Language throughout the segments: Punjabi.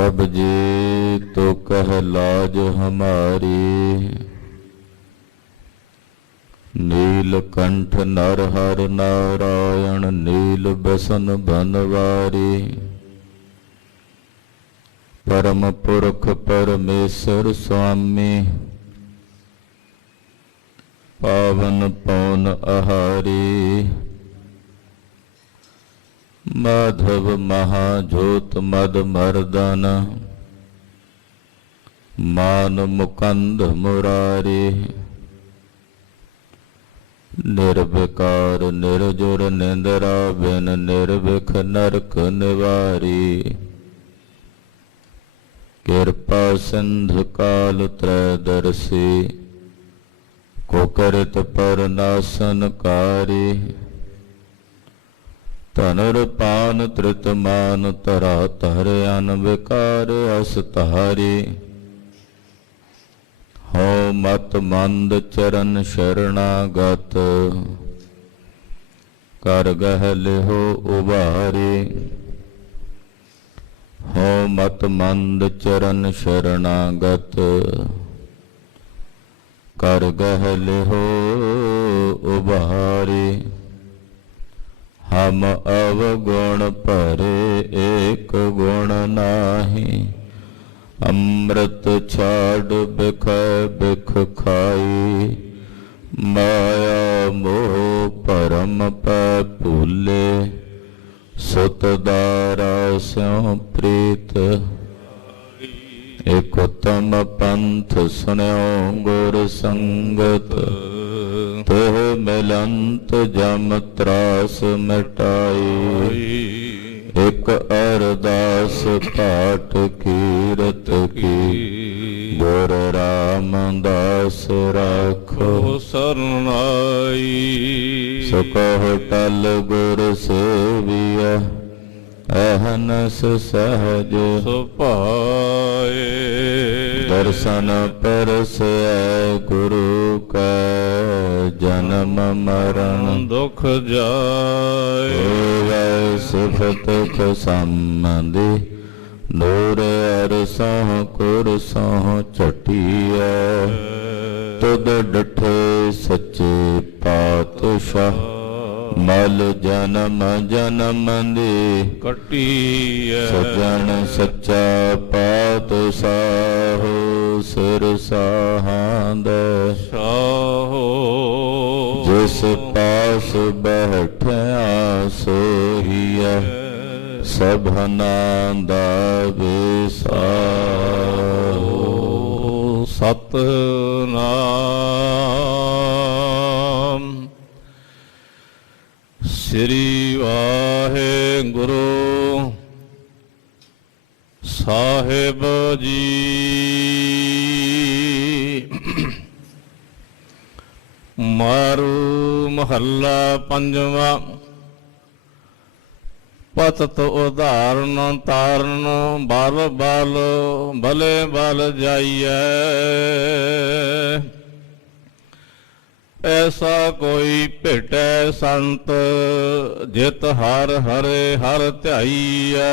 प्रभ जी तो कह लाज हमारी। नीलकंठ नरहर नारायण नील बसन बनवारी। परम पुरख परमेश्वर स्वामी पावन पौन आहारी। माधव महाजोत मद मर्दन मान मुकंद मुरारी। निर्विकार निर्जुर निंद्रा बिन निर्विख नरक निवारी। कृपा सिंधु काल त्रैदर्शी को करत पर नासनकारी। धनुर्पान त्रितमान तरा तर अन विकार अस तारी। हो मत मंद चरण शरणागत कर गहल हो उबारी। हो मत मंद चरण शरणागत कर गहल हो उबारी। हम अवगुण परे एक गुण नाहि। अमृत छाड़ बिख बिख खाई। माया मोह परम पै भूले। सुत दारा स्यों प्रीत। एक उत्तम पंथ सुन्यो गुर संगत। तुह मिलंत जम त्रास मिटाई। एक अरदास पाठ कीरत की। गुर रामदास राखो सरनाई। सुकह टल गुर सेविया। अहनस सहज सुपाए। दर्शन परस गुरु का। जन्म मरण दुख जाए। सिफत संबंधी नूर अरसों कुरसों चटिया। तुद डठे सच्चे पातशाह। मल जन्म जन्म दे कटिया। सजन सच्चा पातशाह। सिर साहांद साहो। जिस पास बैठया सोहिया। सभना दा विसाहो। सतनाम। श्री वाहेगुरु साहिब जी। मारू महला पंजवा। पतत उदाहरण तारण बाल बाल भले बाल जाइए। ऐसा कोई भेटै संत जित हर हरे हर ध्याईऐ।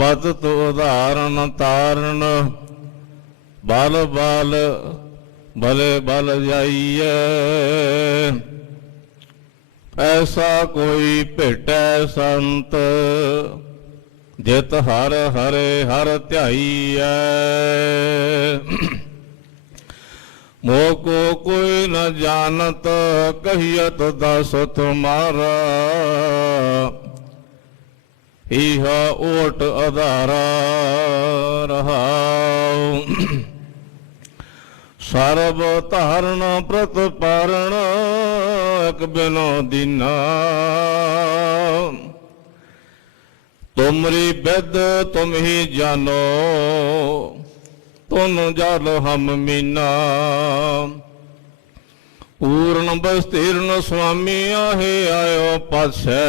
पतत उदाहरण तारण बाल बाल भले बल जाइए। ऐसा कोई भेटै संत जित हर हरे हर ध्याईऐ। मोह को कोई न जानत कहियत दस तुम्हारा। इहा ओट अधारा रहाऊ। सर्व धारण प्रतिपारण एक बिनो दीना। तुमरी विद तुम ही जानो। तुम जालो हम मीना। पूर्ण बस्तीर्ण स्वामी आहे आयो पाछे।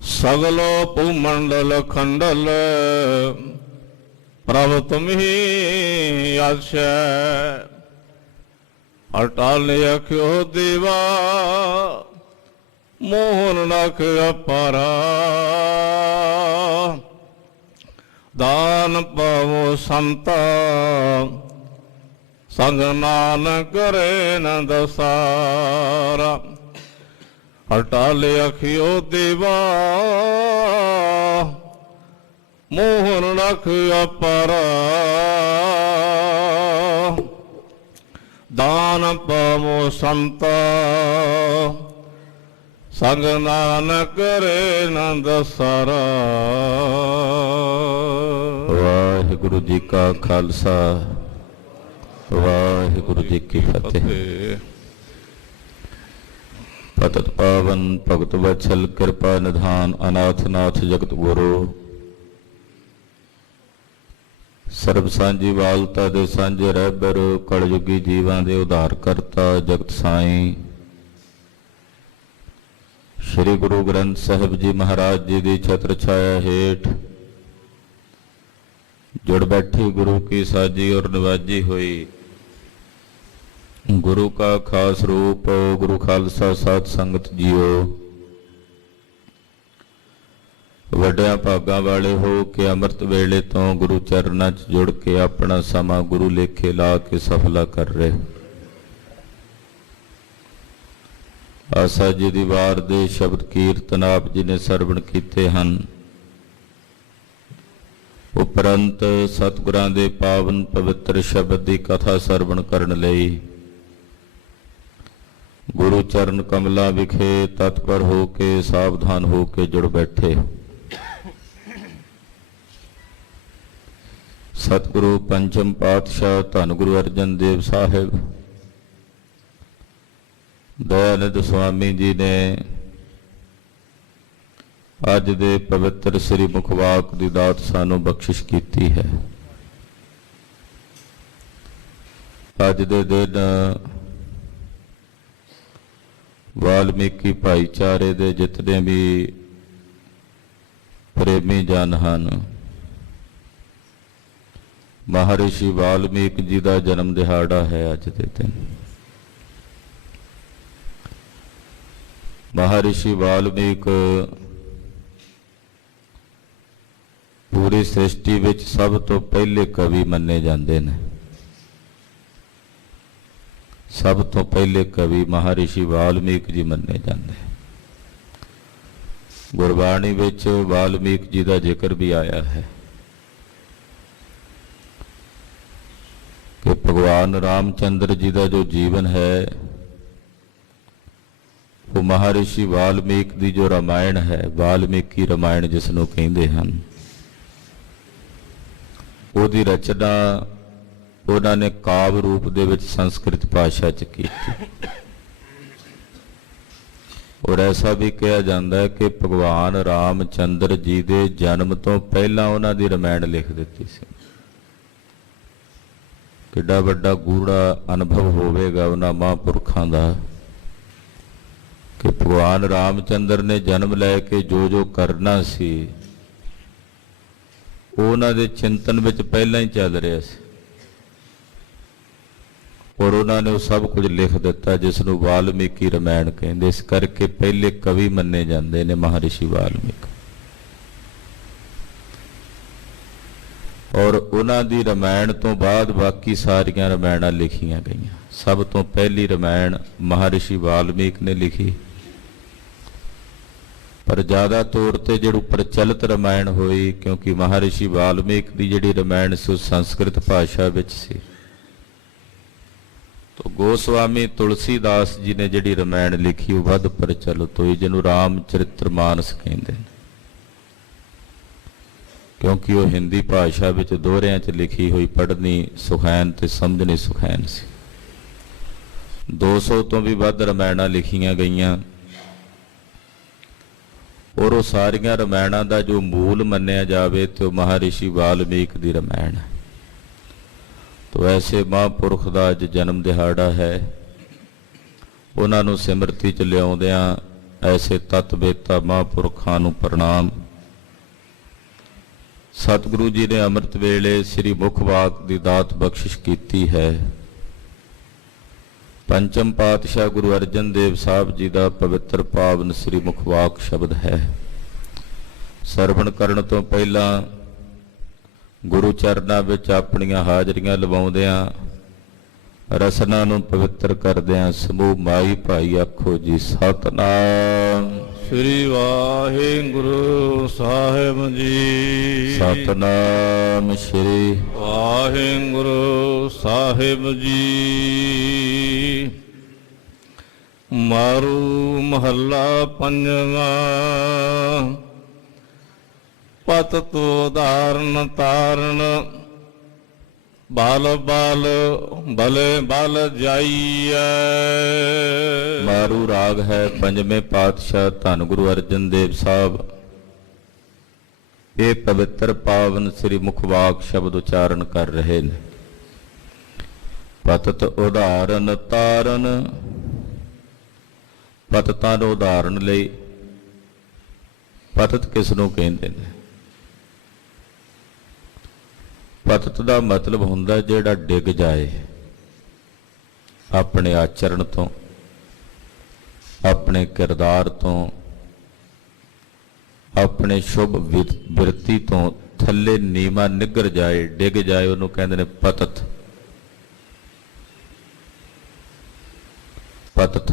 सगलो भूमंडल खंडल प्रभु तुम ही आशा। अटाल अख्यो देवा ਮੋਹਨ ਨਖ ਅਪਾਰਾ ਦਾਨ ਪਾਵੋ ਸੰਤਾ ਸੰਗ ਨਾਨਕ ਕਰੇ ਨ ਦਸਾਰਾ ਹਟਾਲੇ ਅਖਿਓ ਦੇਵਾ ਮੋਹਨ ਨਖ ਅਪਾਰਾ ਦਾਨ ਪਾਵੋ ਸੰਤਾ ਸੰਗ ਨਾਨਕ ਕਰੇ ਨ ਦਸਾਰਾ। ਵਾਹਿਗੁਰੂ ਜੀ ਕਾ ਖਾਲਸਾ ਵਾਹਿਗੁਰੂ ਜੀ ਕੀ ਫਤਿਹ। ਪਤਿਤ ਪਾਵਨ ਭਗਤ ਵਤਸਲ ਕਿਰਪਾ ਨਿਧਾਨ ਅਨਾਥ ਨਾਥ ਜਗਤ ਗੁਰੂ ਸਰਬ ਸਾਂਝੀ ਵਾਲਤਾ ਦੇ ਸਾਂਝੇ ਰਹਿਬਰ ਕਲਯੁਗੀ ਜੀਵਾਂ ਦੇ ਉਧਾਰ ਕਰਤਾ ਜਗਤ ਸਾਈਂ ਸ੍ਰੀ ਗੁਰੂ ਗ੍ਰੰਥ ਸਾਹਿਬ ਜੀ ਮਹਾਰਾਜ ਜੀ ਦੀ ਛਤਰ ਛਾਇਆ ਹੇਠ ਜੁੜ ਬੈਠੀ ਗੁਰੂ ਕੀ ਸਾਜੀ ਔਰ ਨਿਵਾਜੀ ਹੋਈ ਗੁਰੂ ਕਾ ਖਾਸ ਰੂਪ ਗੁਰੂ ਖਾਲਸਾ ਸਾਧ ਸੰਗਤ ਜੀਓ, ਵੱਡਿਆਂ ਭਾਗਾਂ ਵਾਲੇ ਹੋ ਕੇ ਅੰਮ੍ਰਿਤ ਵੇਲੇ ਤੋਂ ਗੁਰੂ ਚਰਨਾਂ 'ਚ ਜੁੜ ਕੇ ਆਪਣਾ ਸਮਾਂ ਗੁਰੂ ਲੇਖੇ ਲਾ ਕੇ ਸਫਲਾ ਕਰ ਰਹੇ। ਆਸਾ ਜੀ ਦੀ ਵਾਰ ਦੇ ਸ਼ਬਦ ਕੀਰਤਨ ਆਪ ਜੀ ਨੇ ਸਰਵਣ ਕੀਤੇ ਹਨ। ਉਪਰੰਤ ਸਤਿਗੁਰਾਂ ਦੇ ਪਾਵਨ ਪਵਿੱਤਰ ਸ਼ਬਦ ਦੀ ਕਥਾ ਸਰਵਣ ਕਰਨ ਲਈ ਗੁਰੂ ਚਰਨ ਕਮਲਾਂ ਵਿਖੇ ਤਤਪਰ ਹੋ ਕੇ ਸਾਵਧਾਨ ਹੋ ਕੇ ਜੁੜ ਬੈਠੇ। ਸਤਿਗੁਰੂ ਪੰਚਮ ਪਾਤਸ਼ਾਹ ਧੰਨ ਗੁਰੂ ਅਰਜਨ ਦੇਵ ਸਾਹਿਬ ਦਇਆਨੰਦ ਸੁਆਮੀ ਜੀ ਨੇ ਅੱਜ ਦੇ ਪਵਿੱਤਰ ਸ੍ਰੀ ਮੁਖਵਾਕ ਦੀ ਦਾਤ ਸਾਨੂੰ ਬਖਸ਼ਿਸ਼ ਕੀਤੀ ਹੈ। ਅੱਜ ਦੇ ਦਿਨ ਵਾਲਮੀਕੀ ਭਾਈਚਾਰੇ ਦੇ ਜਿਤਨੇ ਵੀ ਪ੍ਰੇਮੀ ਜਨ ਹਨ, ਮਹਾਰਿਸ਼ੀ ਵਾਲਮੀਕ ਜੀ ਦਾ ਜਨਮ ਦਿਹਾੜਾ ਹੈ ਅੱਜ ਦੇ ਦਿਨ। ਮਹਾਰਿਸ਼ੀ ਵਾਲਮੀਕ ਪੂਰੀ ਸ੍ਰਿਸ਼ਟੀ ਵਿੱਚ ਸਭ ਤੋਂ ਪਹਿਲੇ ਕਵੀ ਮੰਨੇ ਜਾਂਦੇ ਨੇ। ਸਭ ਤੋਂ ਪਹਿਲੇ ਕਵੀ ਮਹਾਰਿਸ਼ੀ ਵਾਲਮੀਕ ਜੀ ਮੰਨੇ ਜਾਂਦੇ। ਗੁਰਬਾਣੀ ਵਿੱਚ ਵਾਲਮੀਕ ਜੀ ਦਾ ਜ਼ਿਕਰ ਵੀ ਆਇਆ ਹੈ ਕਿ ਭਗਵਾਨ ਰਾਮਚੰਦਰ ਜੀ ਦਾ ਜੋ ਜੀਵਨ ਹੈ ਉਹ ਮਹਾਰਿਸ਼ੀ ਵਾਲਮੀਕ ਦੀ ਜੋ ਰਾਮਾਇਣ ਹੈ, ਵਾਲਮੀਕੀ ਰਾਮਾਇਣ ਜਿਸ ਨੂੰ ਕਹਿੰਦੇ ਹਨ, ਉਹਦੀ ਰਚਨਾ ਉਹਨਾਂ ਨੇ ਕਾਵਿ ਰੂਪ ਦੇ ਵਿੱਚ ਸੰਸਕ੍ਰਿਤ ਭਾਸ਼ਾ 'ਚ ਕੀਤੀ। ਔਰ ਐਸਾ ਵੀ ਕਿਹਾ ਜਾਂਦਾ ਹੈ ਕਿ ਭਗਵਾਨ ਰਾਮਚੰਦਰ ਜੀ ਦੇ ਜਨਮ ਤੋਂ ਪਹਿਲਾਂ ਉਹਨਾਂ ਦੀ ਰਾਮਾਇਣ ਲਿਖ ਦਿੱਤੀ ਸੀ। ਕਿੱਡਾ ਵੱਡਾ ਗੂੜਾ ਅਨੁਭਵ ਹੋਵੇਗਾ ਉਹਨਾਂ ਮਹਾਂਪੁਰਖਾਂ ਦਾ ਕਿ ਭਗਵਾਨ ਰਾਮਚੰਦਰ ਨੇ ਜਨਮ ਲੈ ਕੇ ਜੋ ਜੋ ਕਰਨਾ ਸੀ ਉਹਨਾਂ ਦੇ ਚਿੰਤਨ ਵਿੱਚ ਪਹਿਲਾਂ ਹੀ ਚੱਲ ਰਿਹਾ ਸੀ ਔਰ ਉਹਨਾਂ ਨੇ ਉਹ ਸਭ ਕੁਝ ਲਿਖ ਦਿੱਤਾ ਜਿਸ ਨੂੰ ਵਾਲਮੀਕੀ ਰਾਮਾਇਣ ਕਹਿੰਦੇ। ਇਸ ਕਰਕੇ ਪਹਿਲੇ ਕਵੀ ਮੰਨੇ ਜਾਂਦੇ ਨੇ ਮਹਾਰਿਸ਼ੀ ਵਾਲਮੀਕ। ਔਰ ਉਹਨਾਂ ਦੀ ਰਾਮਾਇਣ ਤੋਂ ਬਾਅਦ ਬਾਕੀ ਸਾਰੀਆਂ ਰਾਮਾਇਣਾਂ ਲਿਖੀਆਂ ਗਈਆਂ। ਸਭ ਤੋਂ ਪਹਿਲੀ ਰਾਮਾਇਣ ਮਹਾਰਿਸ਼ੀ ਵਾਲਮੀਕ ਨੇ ਲਿਖੀ, ਪਰ ਜ਼ਿਆਦਾ ਤੌਰ ਤੇ ਜਿਹੜੀ ਪ੍ਰਚਲਿਤ ਰਾਮਾਇਣ ਹੋਈ ਕਿਉਂਕਿ ਮਹਾਰਿਸ਼ੀ ਵਾਲਮੀਕ ਦੀ ਜਿਹੜੀ ਰਾਮਾਇਣ ਸੀ ਉਹ ਸੰਸਕ੍ਰਿਤ ਭਾਸ਼ਾ ਵਿੱਚ ਸੀ। ਤੋ ਗੋਸਵਾਮੀ ਤੁਲਸੀਦਾਸ ਜੀ ਨੇ ਜਿਹੜੀ ਰਾਮਾਇਣ ਲਿਖੀ ਉਹ ਵੱਧ ਪ੍ਰਚਲਿਤ ਹੋਈ, ਜਿਹਨੂੰ ਰਾਮ ਚਰਿਤ੍ਰ ਮਾਨਸ ਕਹਿੰਦੇ ਨੇ, ਕਿਉਂਕਿ ਉਹ ਹਿੰਦੀ ਭਾਸ਼ਾ ਵਿੱਚ ਦੋਹਰਿਆਂ 'ਚ ਲਿਖੀ ਹੋਈ, ਪੜ੍ਹਨੀ ਸੁਖੈਨ ਤੇ ਸਮਝਣੀ ਸੁਖੈਨ ਸੀ। 200 ਤੋਂ ਵੀ ਵੱਧ ਰਾਮਾਇਣਾਂ ਲਿਖੀਆਂ ਗਈਆਂ ਔਰ ਉਹ ਸਾਰੀਆਂ ਰਾਮਾਇਣਾਂ ਦਾ ਜੋ ਮੂਲ ਮੰਨਿਆ ਜਾਵੇ ਤੇ ਉਹ ਮਹਾਰਿਸ਼ੀ ਵਾਲਮੀਕ ਦੀ ਰਾਮਾਇਣ ਹੈ। ਤੋ ਐਸੇ ਮਹਾਂਪੁਰਖ ਦਾ ਅੱਜ ਜਨਮ ਦਿਹਾੜਾ ਹੈ। ਉਹਨਾਂ ਨੂੰ ਸਿਮਰਤੀ 'ਚ ਲਿਆਉਂਦਿਆਂ ਐਸੇ ਤਤਵੇਤਾ ਮਹਾਂਪੁਰਖਾਂ ਨੂੰ ਪ੍ਰਣਾਮ। ਸਤਿਗੁਰੂ ਜੀ ਨੇ ਅੰਮ੍ਰਿਤ ਵੇਲੇ ਸ੍ਰੀ ਮੁਖਵਾਕ ਦੀ ਦਾਤ ਬਖਸ਼ਿਸ਼ ਕੀਤੀ ਹੈ। ਪੰਚਮ ਪਾਤਸ਼ਾਹ ਗੁਰੂ ਅਰਜਨ ਦੇਵ ਸਾਹਿਬ ਜੀ ਦਾ ਪਵਿੱਤਰ ਪਾਵਨ ਸ੍ਰੀ ਮੁਖਵਾਕ ਸ਼ਬਦ ਹੈ। ਸਰਵਣ ਕਰਨ ਤੋਂ ਪਹਿਲਾਂ ਗੁਰੂ ਚਰਨਾਂ ਵਿੱਚ ਆਪਣੀਆਂ ਹਾਜ਼ਰੀਆਂ ਲਵਾਉਂਦਿਆਂ ਰਸਨਾ ਨੂੰ ਪਵਿੱਤਰ ਕਰਦਿਆਂ ਸਮੂਹ ਮਾਈ ਭਾਈ ਆਖੋ ਜੀ ਸਤਿਨਾਮ ਸ੍ਰੀ ਵਾਹਿਗੁਰੂ ਸਾਹਿਬ ਜੀ। ਸਤਿਨਾਮ ਸ੍ਰੀ ਵਾਹਿਗੁਰੂ ਸਾਹਿਬ ਜੀ। ਮਾਰੂ ਮਹੱਲਾ ਪੰਜਵਾਂ। ਪਤ ਤੋ ਧਾਰਨ ਤਾਰਨ ਬਲ ਬਲ ਬਲੇ ਬਲ ਜਾਈਐ। ਮਾਰੂ ਰਾਗ ਹੈ। ਪੰਜਵੇਂ ਪਾਤਸ਼ਾਹ ਧੰਨ ਗੁਰੂ ਅਰਜਨ ਦੇਵ ਸਾਹਿਬ ਇਹ ਪਵਿੱਤਰ ਪਾਵਨ ਸ੍ਰੀ ਮੁਖਵਾਕ ਸ਼ਬਦ ਉਚਾਰਨ ਕਰ ਰਹੇ ਨੇ। ਪਤਤ ਉਦਾਹਰਨ ਤਾਰਨ। ਪਤਤਾਂ ਨੂੰ ਉਦਾਹਰਨ ਲਈ ਪਤਤ ਕਿਸ ਨੂੰ ਕਹਿੰਦੇ ਨੇ? ਪਤਤ ਦਾ ਮਤਲਬ ਹੁੰਦਾ ਜਿਹੜਾ ਡਿੱਗ ਜਾਏ ਆਪਣੇ ਆਚਰਣ ਤੋਂ, ਆਪਣੇ ਕਿਰਦਾਰ ਤੋਂ, ਆਪਣੇ ਸ਼ੁਭ ਬਿਰਤੀ ਤੋਂ ਥੱਲੇ ਨੀਵਾਂ ਨਿੱਗਰ ਜਾਏ, ਡਿੱਗ ਜਾਏ, ਉਹਨੂੰ ਕਹਿੰਦੇ ਨੇ ਪਤਤ। ਪਤਤ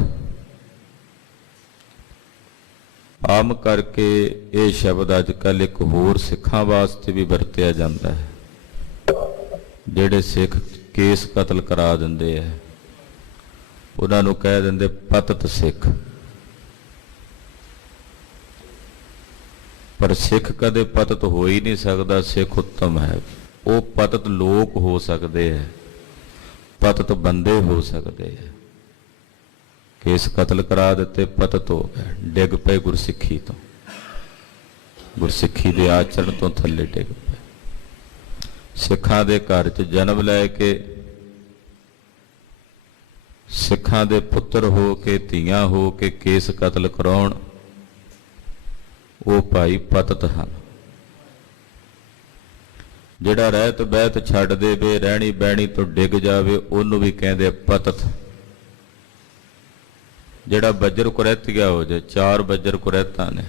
ਆਮ ਕਰਕੇ ਇਹ ਸ਼ਬਦ ਅੱਜ ਕੱਲ੍ਹ ਇੱਕ ਹੋਰ ਸਿੱਖਾਂ ਵਾਸਤੇ ਵੀ ਵਰਤਿਆ ਜਾਂਦਾ ਹੈ। ਜਿਹੜੇ ਸਿੱਖ ਕੇਸ ਕਤਲ ਕਰਾ ਦਿੰਦੇ ਆ ਉਹਨਾਂ ਨੂੰ ਕਹਿ ਦਿੰਦੇ ਪਤਤ ਸਿੱਖ। ਪਰ ਸਿੱਖ ਕਦੇ ਪਤਤ ਹੋ ਹੀ ਨਹੀਂ ਸਕਦਾ। ਸਿੱਖ ਉੱਤਮ ਹੈ। ਉਹ ਪਤਤ ਲੋਕ ਹੋ ਸਕਦੇ ਹੈ, ਪਤਤ ਬੰਦੇ ਹੋ ਸਕਦੇ ਹੈ। ਕੇਸ ਕਤਲ ਕਰਾ ਦਿੱਤੇ, ਪਤਤ ਹੋ ਗਏ, ਡਿੱਗ ਪਏ ਗੁਰਸਿੱਖੀ ਤੋਂ, ਗੁਰਸਿੱਖੀ ਦੇ ਆਚਰਣ ਤੋਂ ਥੱਲੇ ਡਿੱਗ ਪਏ। ਸਿੱਖਾਂ ਦੇ ਘਰ 'ਚ ਜਨਮ ਲੈ ਕੇ, ਸਿੱਖਾਂ ਦੇ ਪੁੱਤਰ ਹੋ ਕੇ, ਧੀਆਂ ਹੋ ਕੇ ਕੇਸ ਕਤਲ ਕਰਾਉਣ, ਉਹ ਭਾਈ ਪਤਤ ਹਨ। ਜਿਹੜਾ ਰਹਿਤ ਬਹਿਤ ਛੱਡ ਦੇਵੇ, ਰਹਿਣੀ ਬਹਿਣੀ ਤੋਂ ਡਿੱਗ ਜਾਵੇ, ਉਹਨੂੰ ਵੀ ਕਹਿੰਦੇ ਪਤਤ। ਜਿਹੜਾ ਬੱਜਰ ਕੁਰੈਤੀਆ ਹੋ ਜਾਏ, 4 ਬੱਜਰ ਕੁਰੈਤਾਂ ਨੇ,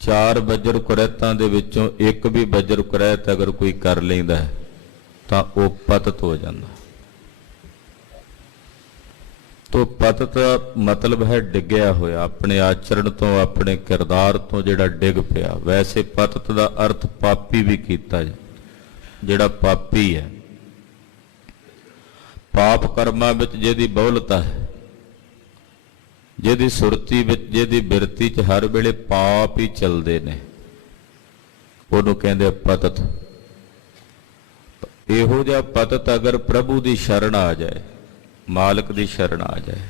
4 ਬੱਜਰ ਕੁਰੈਤਾਂ ਦੇ ਵਿੱਚੋਂ ਇੱਕ ਵੀ ਬੱਜਰ ਕੁਰੈਤ ਅਗਰ ਕੋਈ ਕਰ ਲੈਂਦਾ ਹੈ ਤਾਂ ਉਹ ਪਤਤ ਹੋ ਜਾਂਦਾ। ਤੋ ਪਤਤ ਦਾ ਮਤਲਬ ਹੈ ਡਿੱਗਿਆ ਹੋਇਆ, ਆਪਣੇ ਆਚਰਣ ਤੋਂ, ਆਪਣੇ ਕਿਰਦਾਰ ਤੋਂ ਜਿਹੜਾ ਡਿੱਗ ਪਿਆ। ਵੈਸੇ ਪਤਤ ਦਾ ਅਰਥ ਪਾਪੀ ਵੀ ਕੀਤਾ ਹੈ। ਜਿਹੜਾ ਪਾਪੀ ਹੈ, ਪਾਪ ਕਰਮਾਂ ਵਿੱਚ ਜਿਹਦੀ ਬਹੁਲਤਾ ਹੈ, ਜਿਹਦੀ ਸੁਰਤੀ ਵਿੱਚ, ਜਿਹਦੀ ਬਿਰਤੀ 'ਚ ਹਰ ਵੇਲੇ ਪਾਪ ਹੀ ਚੱਲਦੇ ਨੇ, ਉਹਨੂੰ ਕਹਿੰਦੇ ਪਤਤ। ਇਹੋ ਜਿਹਾ ਪਤਤ ਅਗਰ ਪ੍ਰਭੂ ਦੀ ਸ਼ਰਨ ਆ ਜਾਏ, ਮਾਲਕ ਦੀ ਸ਼ਰਨ ਆ ਜਾਏ,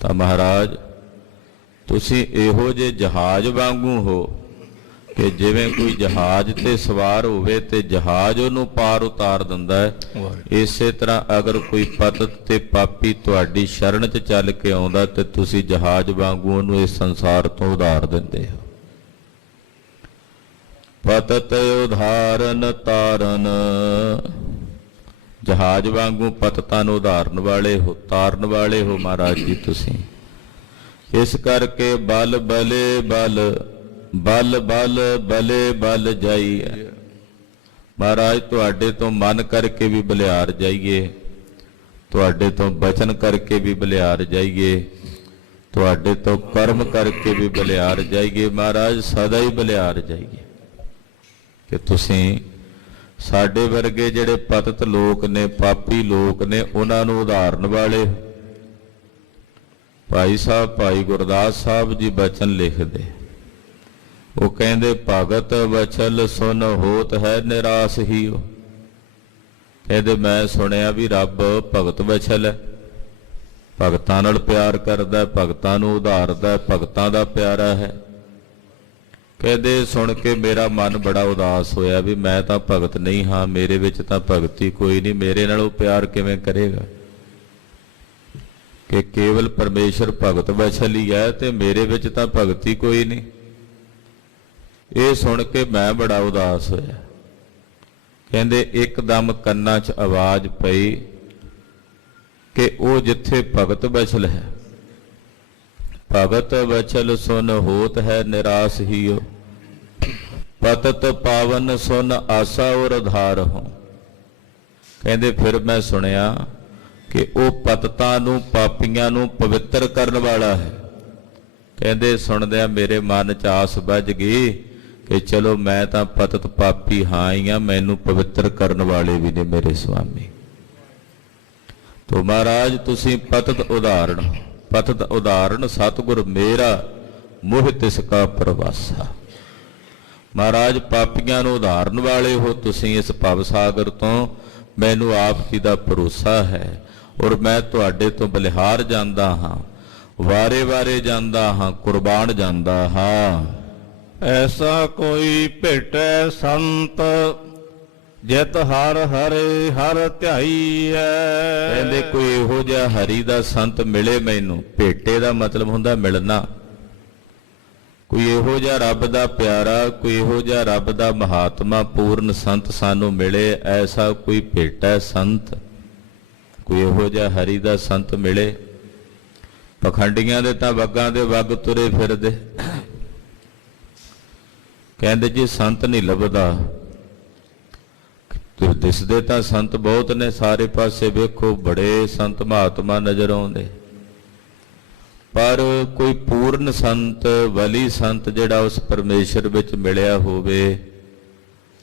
ਤਾਂ ਮਹਾਰਾਜ ਤੁਸੀਂ ਇਹੋ ਜਿਹੇ ਜਹਾਜ਼ ਵਾਂਗੂ ਹੋ ਕਿ ਜਿਵੇਂ ਕੋਈ ਜਹਾਜ਼ ਤੇ ਸਵਾਰ ਹੋਵੇ ਤੇ ਜਹਾਜ਼ ਉਹਨੂੰ ਪਾਰ ਉਤਾਰ ਦਿੰਦਾ ਹੈ, ਇਸੇ ਤਰ੍ਹਾਂ ਅਗਰ ਕੋਈ ਪਤਤ ਤੇ ਪਾਪੀ ਤੁਹਾਡੀ ਸ਼ਰਨ 'ਚ ਚੱਲ ਕੇ ਆਉਂਦਾ ਤੇ ਤੁਸੀਂ ਜਹਾਜ਼ ਵਾਂਗੂ ਉਹਨੂੰ ਇਸ ਸੰਸਾਰ ਤੋਂ ਉਧਾਰ ਦਿੰਦੇ ਹੋ। ਪਤਤ ਉਧਾਰਨ ਤਾਰਨ। ਜਹਾਜ਼ ਵਾਂਗੂ ਪਤਤਾਂ ਨੂੰ ਉਧਾਰਨ ਵਾਲੇ ਹੋ, ਤਾਰਨ ਵਾਲੇ ਹੋ ਮਹਾਰਾਜ ਜੀ ਤੁਸੀਂ। ਇਸ ਕਰਕੇ ਬਲ ਬਲੇ ਬਲ, ਬਲ ਬਲ ਬਲੇ ਬਲ ਜਾਈਏ। ਮਹਾਰਾਜ ਤੁਹਾਡੇ ਤੋਂ ਮਨ ਕਰਕੇ ਵੀ ਬਲਿਹਾਰ ਜਾਈਏ, ਤੁਹਾਡੇ ਤੋਂ ਬਚਨ ਕਰਕੇ ਵੀ ਬਲਿਹਾਰ ਜਾਈਏ, ਤੁਹਾਡੇ ਤੋਂ ਕਰਮ ਕਰਕੇ ਵੀ ਬਲਿਹਾਰ ਜਾਈਏ। ਮਹਾਰਾਜ ਸਦਾ ਹੀ ਬਲਿਹਾਰ ਜਾਈਏ ਕਿ ਤੁਸੀਂ ਸਾਡੇ ਵਰਗੇ ਜਿਹੜੇ ਪਤਤ ਲੋਕ ਨੇ, ਪਾਪੀ ਲੋਕ ਨੇ, ਉਹਨਾਂ ਨੂੰ ਉਧਾਰਨ ਵਾਲੇ। ਭਾਈ ਸਾਹਿਬ, ਭਾਈ ਗੁਰਦਾਸ ਸਾਹਿਬ ਜੀ ਬਚਨ ਲਿਖਦੇ, ਉਹ ਕਹਿੰਦੇ ਭਗਤ ਵਚਲ ਸੁਨ ਹੋਤ ਹੈ ਨਿਰਾਸ ਹੀ। ਉਹ ਕਹਿੰਦੇ ਮੈਂ ਸੁਣਿਆ ਵੀ ਰੱਬ ਭਗਤ ਵਚਲ ਹੈ, ਭਗਤਾਂ ਨਾਲ ਪਿਆਰ ਕਰਦਾ, ਭਗਤਾਂ ਨੂੰ ਉਧਾਰਦਾ, ਭਗਤਾਂ ਦਾ ਪਿਆਰਾ ਹੈ। ਕਹਿੰਦੇ ਸੁਣ ਕੇ ਮੇਰਾ ਮਨ ਬੜਾ ਉਦਾਸ ਹੋਇਆ ਵੀ ਮੈਂ ਤਾਂ ਭਗਤ ਨਹੀਂ ਹਾਂ, ਮੇਰੇ ਵਿੱਚ ਤਾਂ ਭਗਤੀ ਕੋਈ ਨਹੀਂ, ਮੇਰੇ ਨਾਲ ਉਹ ਪਿਆਰ ਕਿਵੇਂ ਕਰੇਗਾ ਕਿ ਕੇਵਲ ਪਰਮੇਸ਼ਰ ਭਗਤ ਵਚਲ ਹੀ ਹੈ ਤੇ ਮੇਰੇ ਵਿੱਚ ਤਾਂ ਭਗਤੀ ਕੋਈ ਨਹੀਂ। ਇਹ ਸੁਣ ਕੇ ਮੈਂ ਬੜਾ ਉਦਾਸ ਹੋਇਆ। ਕਹਿੰਦੇ ਇੱਕਦਮ ਕੰਨਾਂ 'ਚ ਆਵਾਜ਼ ਪਈ, ਕਿ ਉਹ ਜਿੱਥੇ ਭਗਤ ਬਚਲ ਹੈ, ਭਗਤ ਬਚਲ ਸੁਨ ਹੋਤ ਹੈ ਨਿਰਾਸ ਹੀਓ, ਪਤਤ ਪਾਵਨ ਸੁਨ ਆਸਾ ਔਰ ਆਧਾਰ ਹੋ। ਕਹਿੰਦੇ ਫਿਰ ਮੈਂ ਸੁਣਿਆ ਕਿ ਉਹ ਪਤਤਾਂ ਨੂੰ, ਪਾਪੀਆਂ ਨੂੰ ਪਵਿੱਤਰ ਕਰਨ ਵਾਲਾ ਹੈ। ਕਹਿੰਦੇ ਸੁਣਦਿਆਂ ਮੇਰੇ ਮਨ 'ਚ ਆਸ ਵੱਜ ਗਈ ਕਿ ਚਲੋ ਮੈਂ ਤਾਂ ਪਤਤ ਪਾਪੀ ਹਾਂ ਹੀ ਹਾਂ, ਮੈਨੂੰ ਪਵਿੱਤਰ ਕਰਨ ਵਾਲੇ ਵੀ ਨੇ ਮੇਰੇ ਸੁਆਮੀ। ਤੋ ਮਹਾਰਾਜ ਤੁਸੀਂ ਪਤਤ ਉਦਾਹਰਣ, ਪਤਤ ਉਦਾਹਰਣ ਸਤਿਗੁਰ ਮੇਰਾ ਮੋਹ ਤਿਸ ਕਾ ਪ੍ਰਵਾਸਾ। ਮਹਾਰਾਜ ਪਾਪੀਆਂ ਨੂੰ ਉਦਾਹਰਨ ਵਾਲੇ ਹੋ ਤੁਸੀਂ ਇਸ ਭਵ ਸਾਗਰ ਤੋਂ, ਮੈਨੂੰ ਆਪ ਜੀ ਦਾ ਭਰੋਸਾ ਹੈ ਔਰ ਮੈਂ ਤੁਹਾਡੇ ਤੋਂ ਬਲਿਹਾਰ ਜਾਂਦਾ ਹਾਂ, ਵਾਰੇ ਵਾਰੇ ਜਾਂਦਾ ਹਾਂ, ਕੁਰਬਾਨ ਜਾਂਦਾ ਹਾਂ। ਐਸਾ ਕੋਈ ਭੇਟੈ ਸੰਤ ਜਿਤ ਹਰ ਹਰੇ ਹਰ ਧਿਆਈਐ। ਕਹਿੰਦੇ ਕੋਈ ਇਹੋ ਜਿਹਾ ਹਰੀ ਦਾ ਸੰਤ ਮਿਲੇ ਮੈਨੂੰ, ਭੇਟੇ ਦਾ ਮਤਲਬ ਹੁੰਦਾ ਮਿਲਣਾ। ਕੋਈ ਇਹੋ ਜਿਹਾ ਰੱਬ ਦਾ ਪਿਆਰਾ, ਕੋਈ ਇਹੋ ਜਿਹਾ ਰੱਬ ਦਾ ਮਹਾਤਮਾ ਪੂਰਨ ਸੰਤ ਸਾਨੂੰ ਮਿਲੇ, ਐਸਾ ਕੋਈ ਭੇਟਾ ਸੰਤ, ਕੋਈ ਇਹੋ ਜਿਹਾ ਹਰੀ ਦਾ ਸੰਤ ਮਿਲੇ। ਪਖੰਡੀਆਂ ਦੇ ਤਾਂ ਵੱਗਾਂ ਦੇ ਵੱਗ ਤੁਰੇ ਫਿਰਦੇ, ਕਹਿੰਦੇ ਜੀ ਸੰਤ ਨਹੀਂ ਲੱਭਦਾ। ਦਿਸਦੇ ਤਾਂ ਸੰਤ ਬਹੁਤ ਨੇ, ਸਾਰੇ ਪਾਸੇ ਵੇਖੋ ਬੜੇ ਸੰਤ ਮਹਾਤਮਾ ਨਜ਼ਰ ਆਉਂਦੇ, ਪਰ ਕੋਈ ਪੂਰਨ ਸੰਤ, ਵਲੀ ਸੰਤ ਜਿਹੜਾ ਉਸ ਪਰਮੇਸ਼ਰ ਵਿੱਚ ਮਿਲਿਆ ਹੋਵੇ,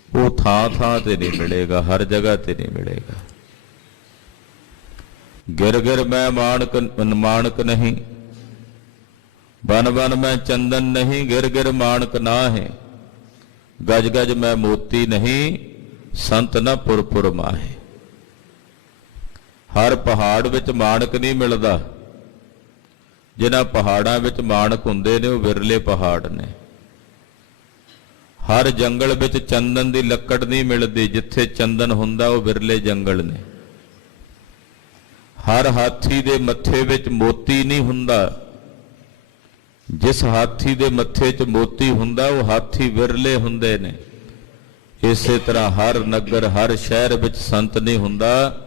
ਉਹ ਥਾਂ ਥਾਂ ਤੇ ਨਹੀਂ ਮਿਲੇਗਾ, ਹਰ ਜਗ੍ਹਾ ਤੇ ਨਹੀਂ ਮਿਲੇਗਾ। ਗਿਰ ਗਿਰ ਮੈਂ ਮਾਣਕ ਨਹੀਂ, ਬਨ ਬਨ ਮੈਂ ਚੰਦਨ ਨਹੀਂ, ਗਿਰ ਗਿਰ ਮਾਣਕ ਨਾ ਹੈ, ਗਜ ਗਜ ਮੈਂ ਮੋਤੀ ਨਹੀਂ, ਸੰਤ ਨਾ ਪੁਰ ਪੁਰ ਮਾਹੇ। ਹਰ ਪਹਾੜ ਵਿੱਚ ਮਾਣਕ ਨਹੀਂ ਮਿਲਦਾ, ਜਿਨ੍ਹਾਂ ਪਹਾੜਾਂ ਵਿੱਚ ਮਾਣਕ ਹੁੰਦੇ ਨੇ ਉਹ ਵਿਰਲੇ ਪਹਾੜ ਨੇ। ਹਰ ਜੰਗਲ ਵਿੱਚ ਚੰਦਨ ਦੀ ਲੱਕੜ ਨਹੀਂ ਮਿਲਦੀ, ਜਿੱਥੇ ਚੰਦਨ ਹੁੰਦਾ ਉਹ ਵਿਰਲੇ ਜੰਗਲ ਨੇ। ਹਰ ਹਾਥੀ ਦੇ ਮੱਥੇ ਵਿੱਚ ਮੋਤੀ ਨਹੀਂ ਹੁੰਦਾ, ਜਿਸ ਹਾਥੀ ਦੇ ਮੱਥੇ 'ਚ ਮੋਤੀ ਹੁੰਦਾ ਉਹ ਹਾਥੀ ਵਿਰਲੇ ਹੁੰਦੇ ਨੇ। ਇਸੇ ਤਰ੍ਹਾਂ ਹਰ ਨਗਰ, ਹਰ ਸ਼ਹਿਰ ਵਿੱਚ ਸੰਤ ਨਹੀਂ ਹੁੰਦਾ,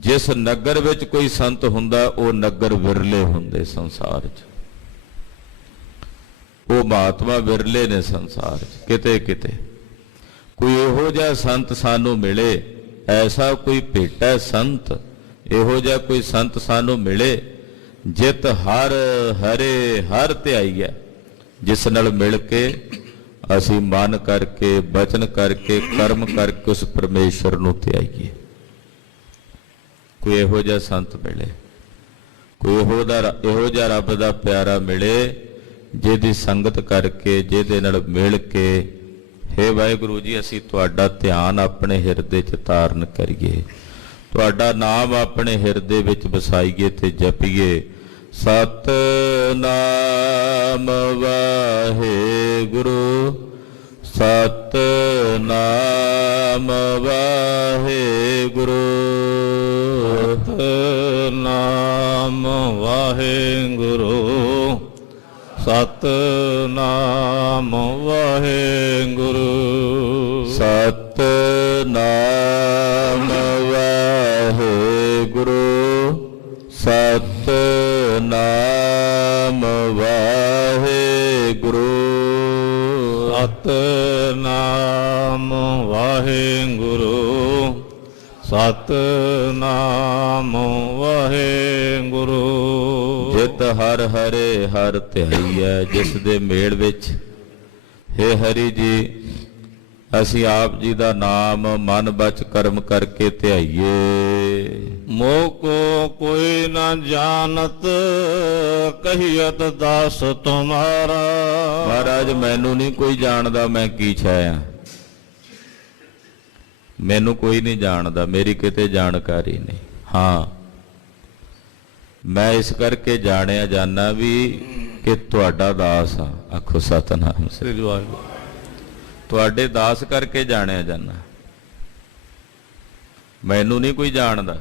ਜਿਸ ਨਗਰ ਵਿੱਚ ਕੋਈ ਸੰਤ ਹੁੰਦਾ ਉਹ ਨਗਰ ਵਿਰਲੇ ਹੁੰਦੇ ਸੰਸਾਰ 'ਚ। ਉਹ ਮਹਾਤਮਾ ਵਿਰਲੇ ਨੇ ਸੰਸਾਰ 'ਚ, ਕਿਤੇ ਕਿਤੇ। ਕੋਈ ਇਹੋ ਜਿਹਾ ਸੰਤ ਸਾਨੂੰ ਮਿਲੇ, ਐਸਾ ਕੋਈ ਭੇਟਾ ਸੰਤ, ਇਹੋ ਜਿਹਾ ਕੋਈ ਸੰਤ ਸਾਨੂੰ ਮਿਲੇ ਜਿਤ ਹਰ ਹਰੇ ਹਰ ਧਿਆਈਐ, ਜਿਸ ਨਾਲ ਮਿਲ ਕੇ ਅਸੀਂ ਮਨ ਕਰਕੇ, ਬਚਨ ਕਰਕੇ, ਕਰਮ ਕਰਕੇ ਉਸ ਪਰਮੇਸ਼ਰ ਨੂੰ ਧਿਆਈਏ। ਕੋਈ ਇਹੋ ਜਿਹਾ ਸੰਤ ਮਿਲੇ, ਕੋਈ ਇਹੋ ਜਿਹਾ ਰੱਬ ਦਾ ਪਿਆਰਾ ਮਿਲੇ, ਜਿਹਦੀ ਸੰਗਤ ਕਰਕੇ, ਜਿਹਦੇ ਨਾਲ ਮਿਲ ਕੇ, ਹੇ ਵਾਹਿਗੁਰੂ ਜੀ ਅਸੀਂ ਤੁਹਾਡਾ ਧਿਆਨ ਆਪਣੇ ਹਿਰਦੇ 'ਚ ਧਾਰਨ ਕਰੀਏ, ਤੁਹਾਡਾ ਨਾਮ ਆਪਣੇ ਹਿਰਦੇ ਵਿੱਚ ਵਸਾਈਏ ਤੇ ਜਪੀਏ। ਸਤਿਨਾਮ ਵਾਹਿਗੁਰੂ, ਸਤਿਨਾਮ ਵਾਹਿਗੁਰੂ, ਸਤਿਨਾਮ ਵਾਹਿਗੁਰੂ, ਸਤਿਨਾਮ ਵਾਹਿਗੁਰੂ, ਸਤਿਨਾਮ ਵਾਹਿਗੁਰੂ, ਸਤਿਨਾਮ ਵਾਹਿਗੁਰੂ, ਸਤਿਨਾਮ ਵਾਹਿਗੁਰੂ, ਸਤਿਨਾਮ ਵਾਹਿਗੁਰੂ। ਜਿਤ ਹਰ ਹਰੇ ਹਰ ਧਿਆਈਐ, ਜਿਸ ਦੇ ਮੇਲ ਵਿੱਚ ਹੇ ਹਰੀ ਜੀ ਅਸੀਂ ਆਪ ਜੀ ਦਾ ਨਾਮ ਮਨ ਬਚ ਕਰਮ ਕਰਕੇ ਧਿਆਈਏ। ਮੋਹ ਕੋ ਕੋਈ ਨਾ ਜਾਣਤ, ਕਹੀਅਤ ਦਾਸ ਤੁਮਾਰਾ। ਮਹਾਰਾਜ ਮੈਨੂੰ ਨਹੀਂ ਕੋਈ ਜਾਣਦਾ ਮੈਂ ਕੀ ਛਾਇਆ, ਮੈਨੂੰ ਕੋਈ ਨਹੀਂ ਜਾਣਦਾ, ਮੇਰੀ ਕਿਤੇ ਜਾਣਕਾਰੀ ਨਹੀਂ। ਹਾਂ ਮੈਂ ਇਸ ਕਰਕੇ ਜਾਣਿਆ ਜਾਣਾ ਵੀ ਕਿ ਤੁਹਾਡਾ ਦਾਸ ਆ। ਆਖੋ ਸਤਿਨਾਮ ਸ੍ਰੀ ਵਾਹਿਗੁਰੂ। ਤੁਹਾਡੇ ਦਾਸ ਕਰਕੇ ਜਾਣਿਆ ਜਾਣਾ, ਮੈਨੂੰ ਨਹੀਂ ਕੋਈ ਜਾਣਦਾ।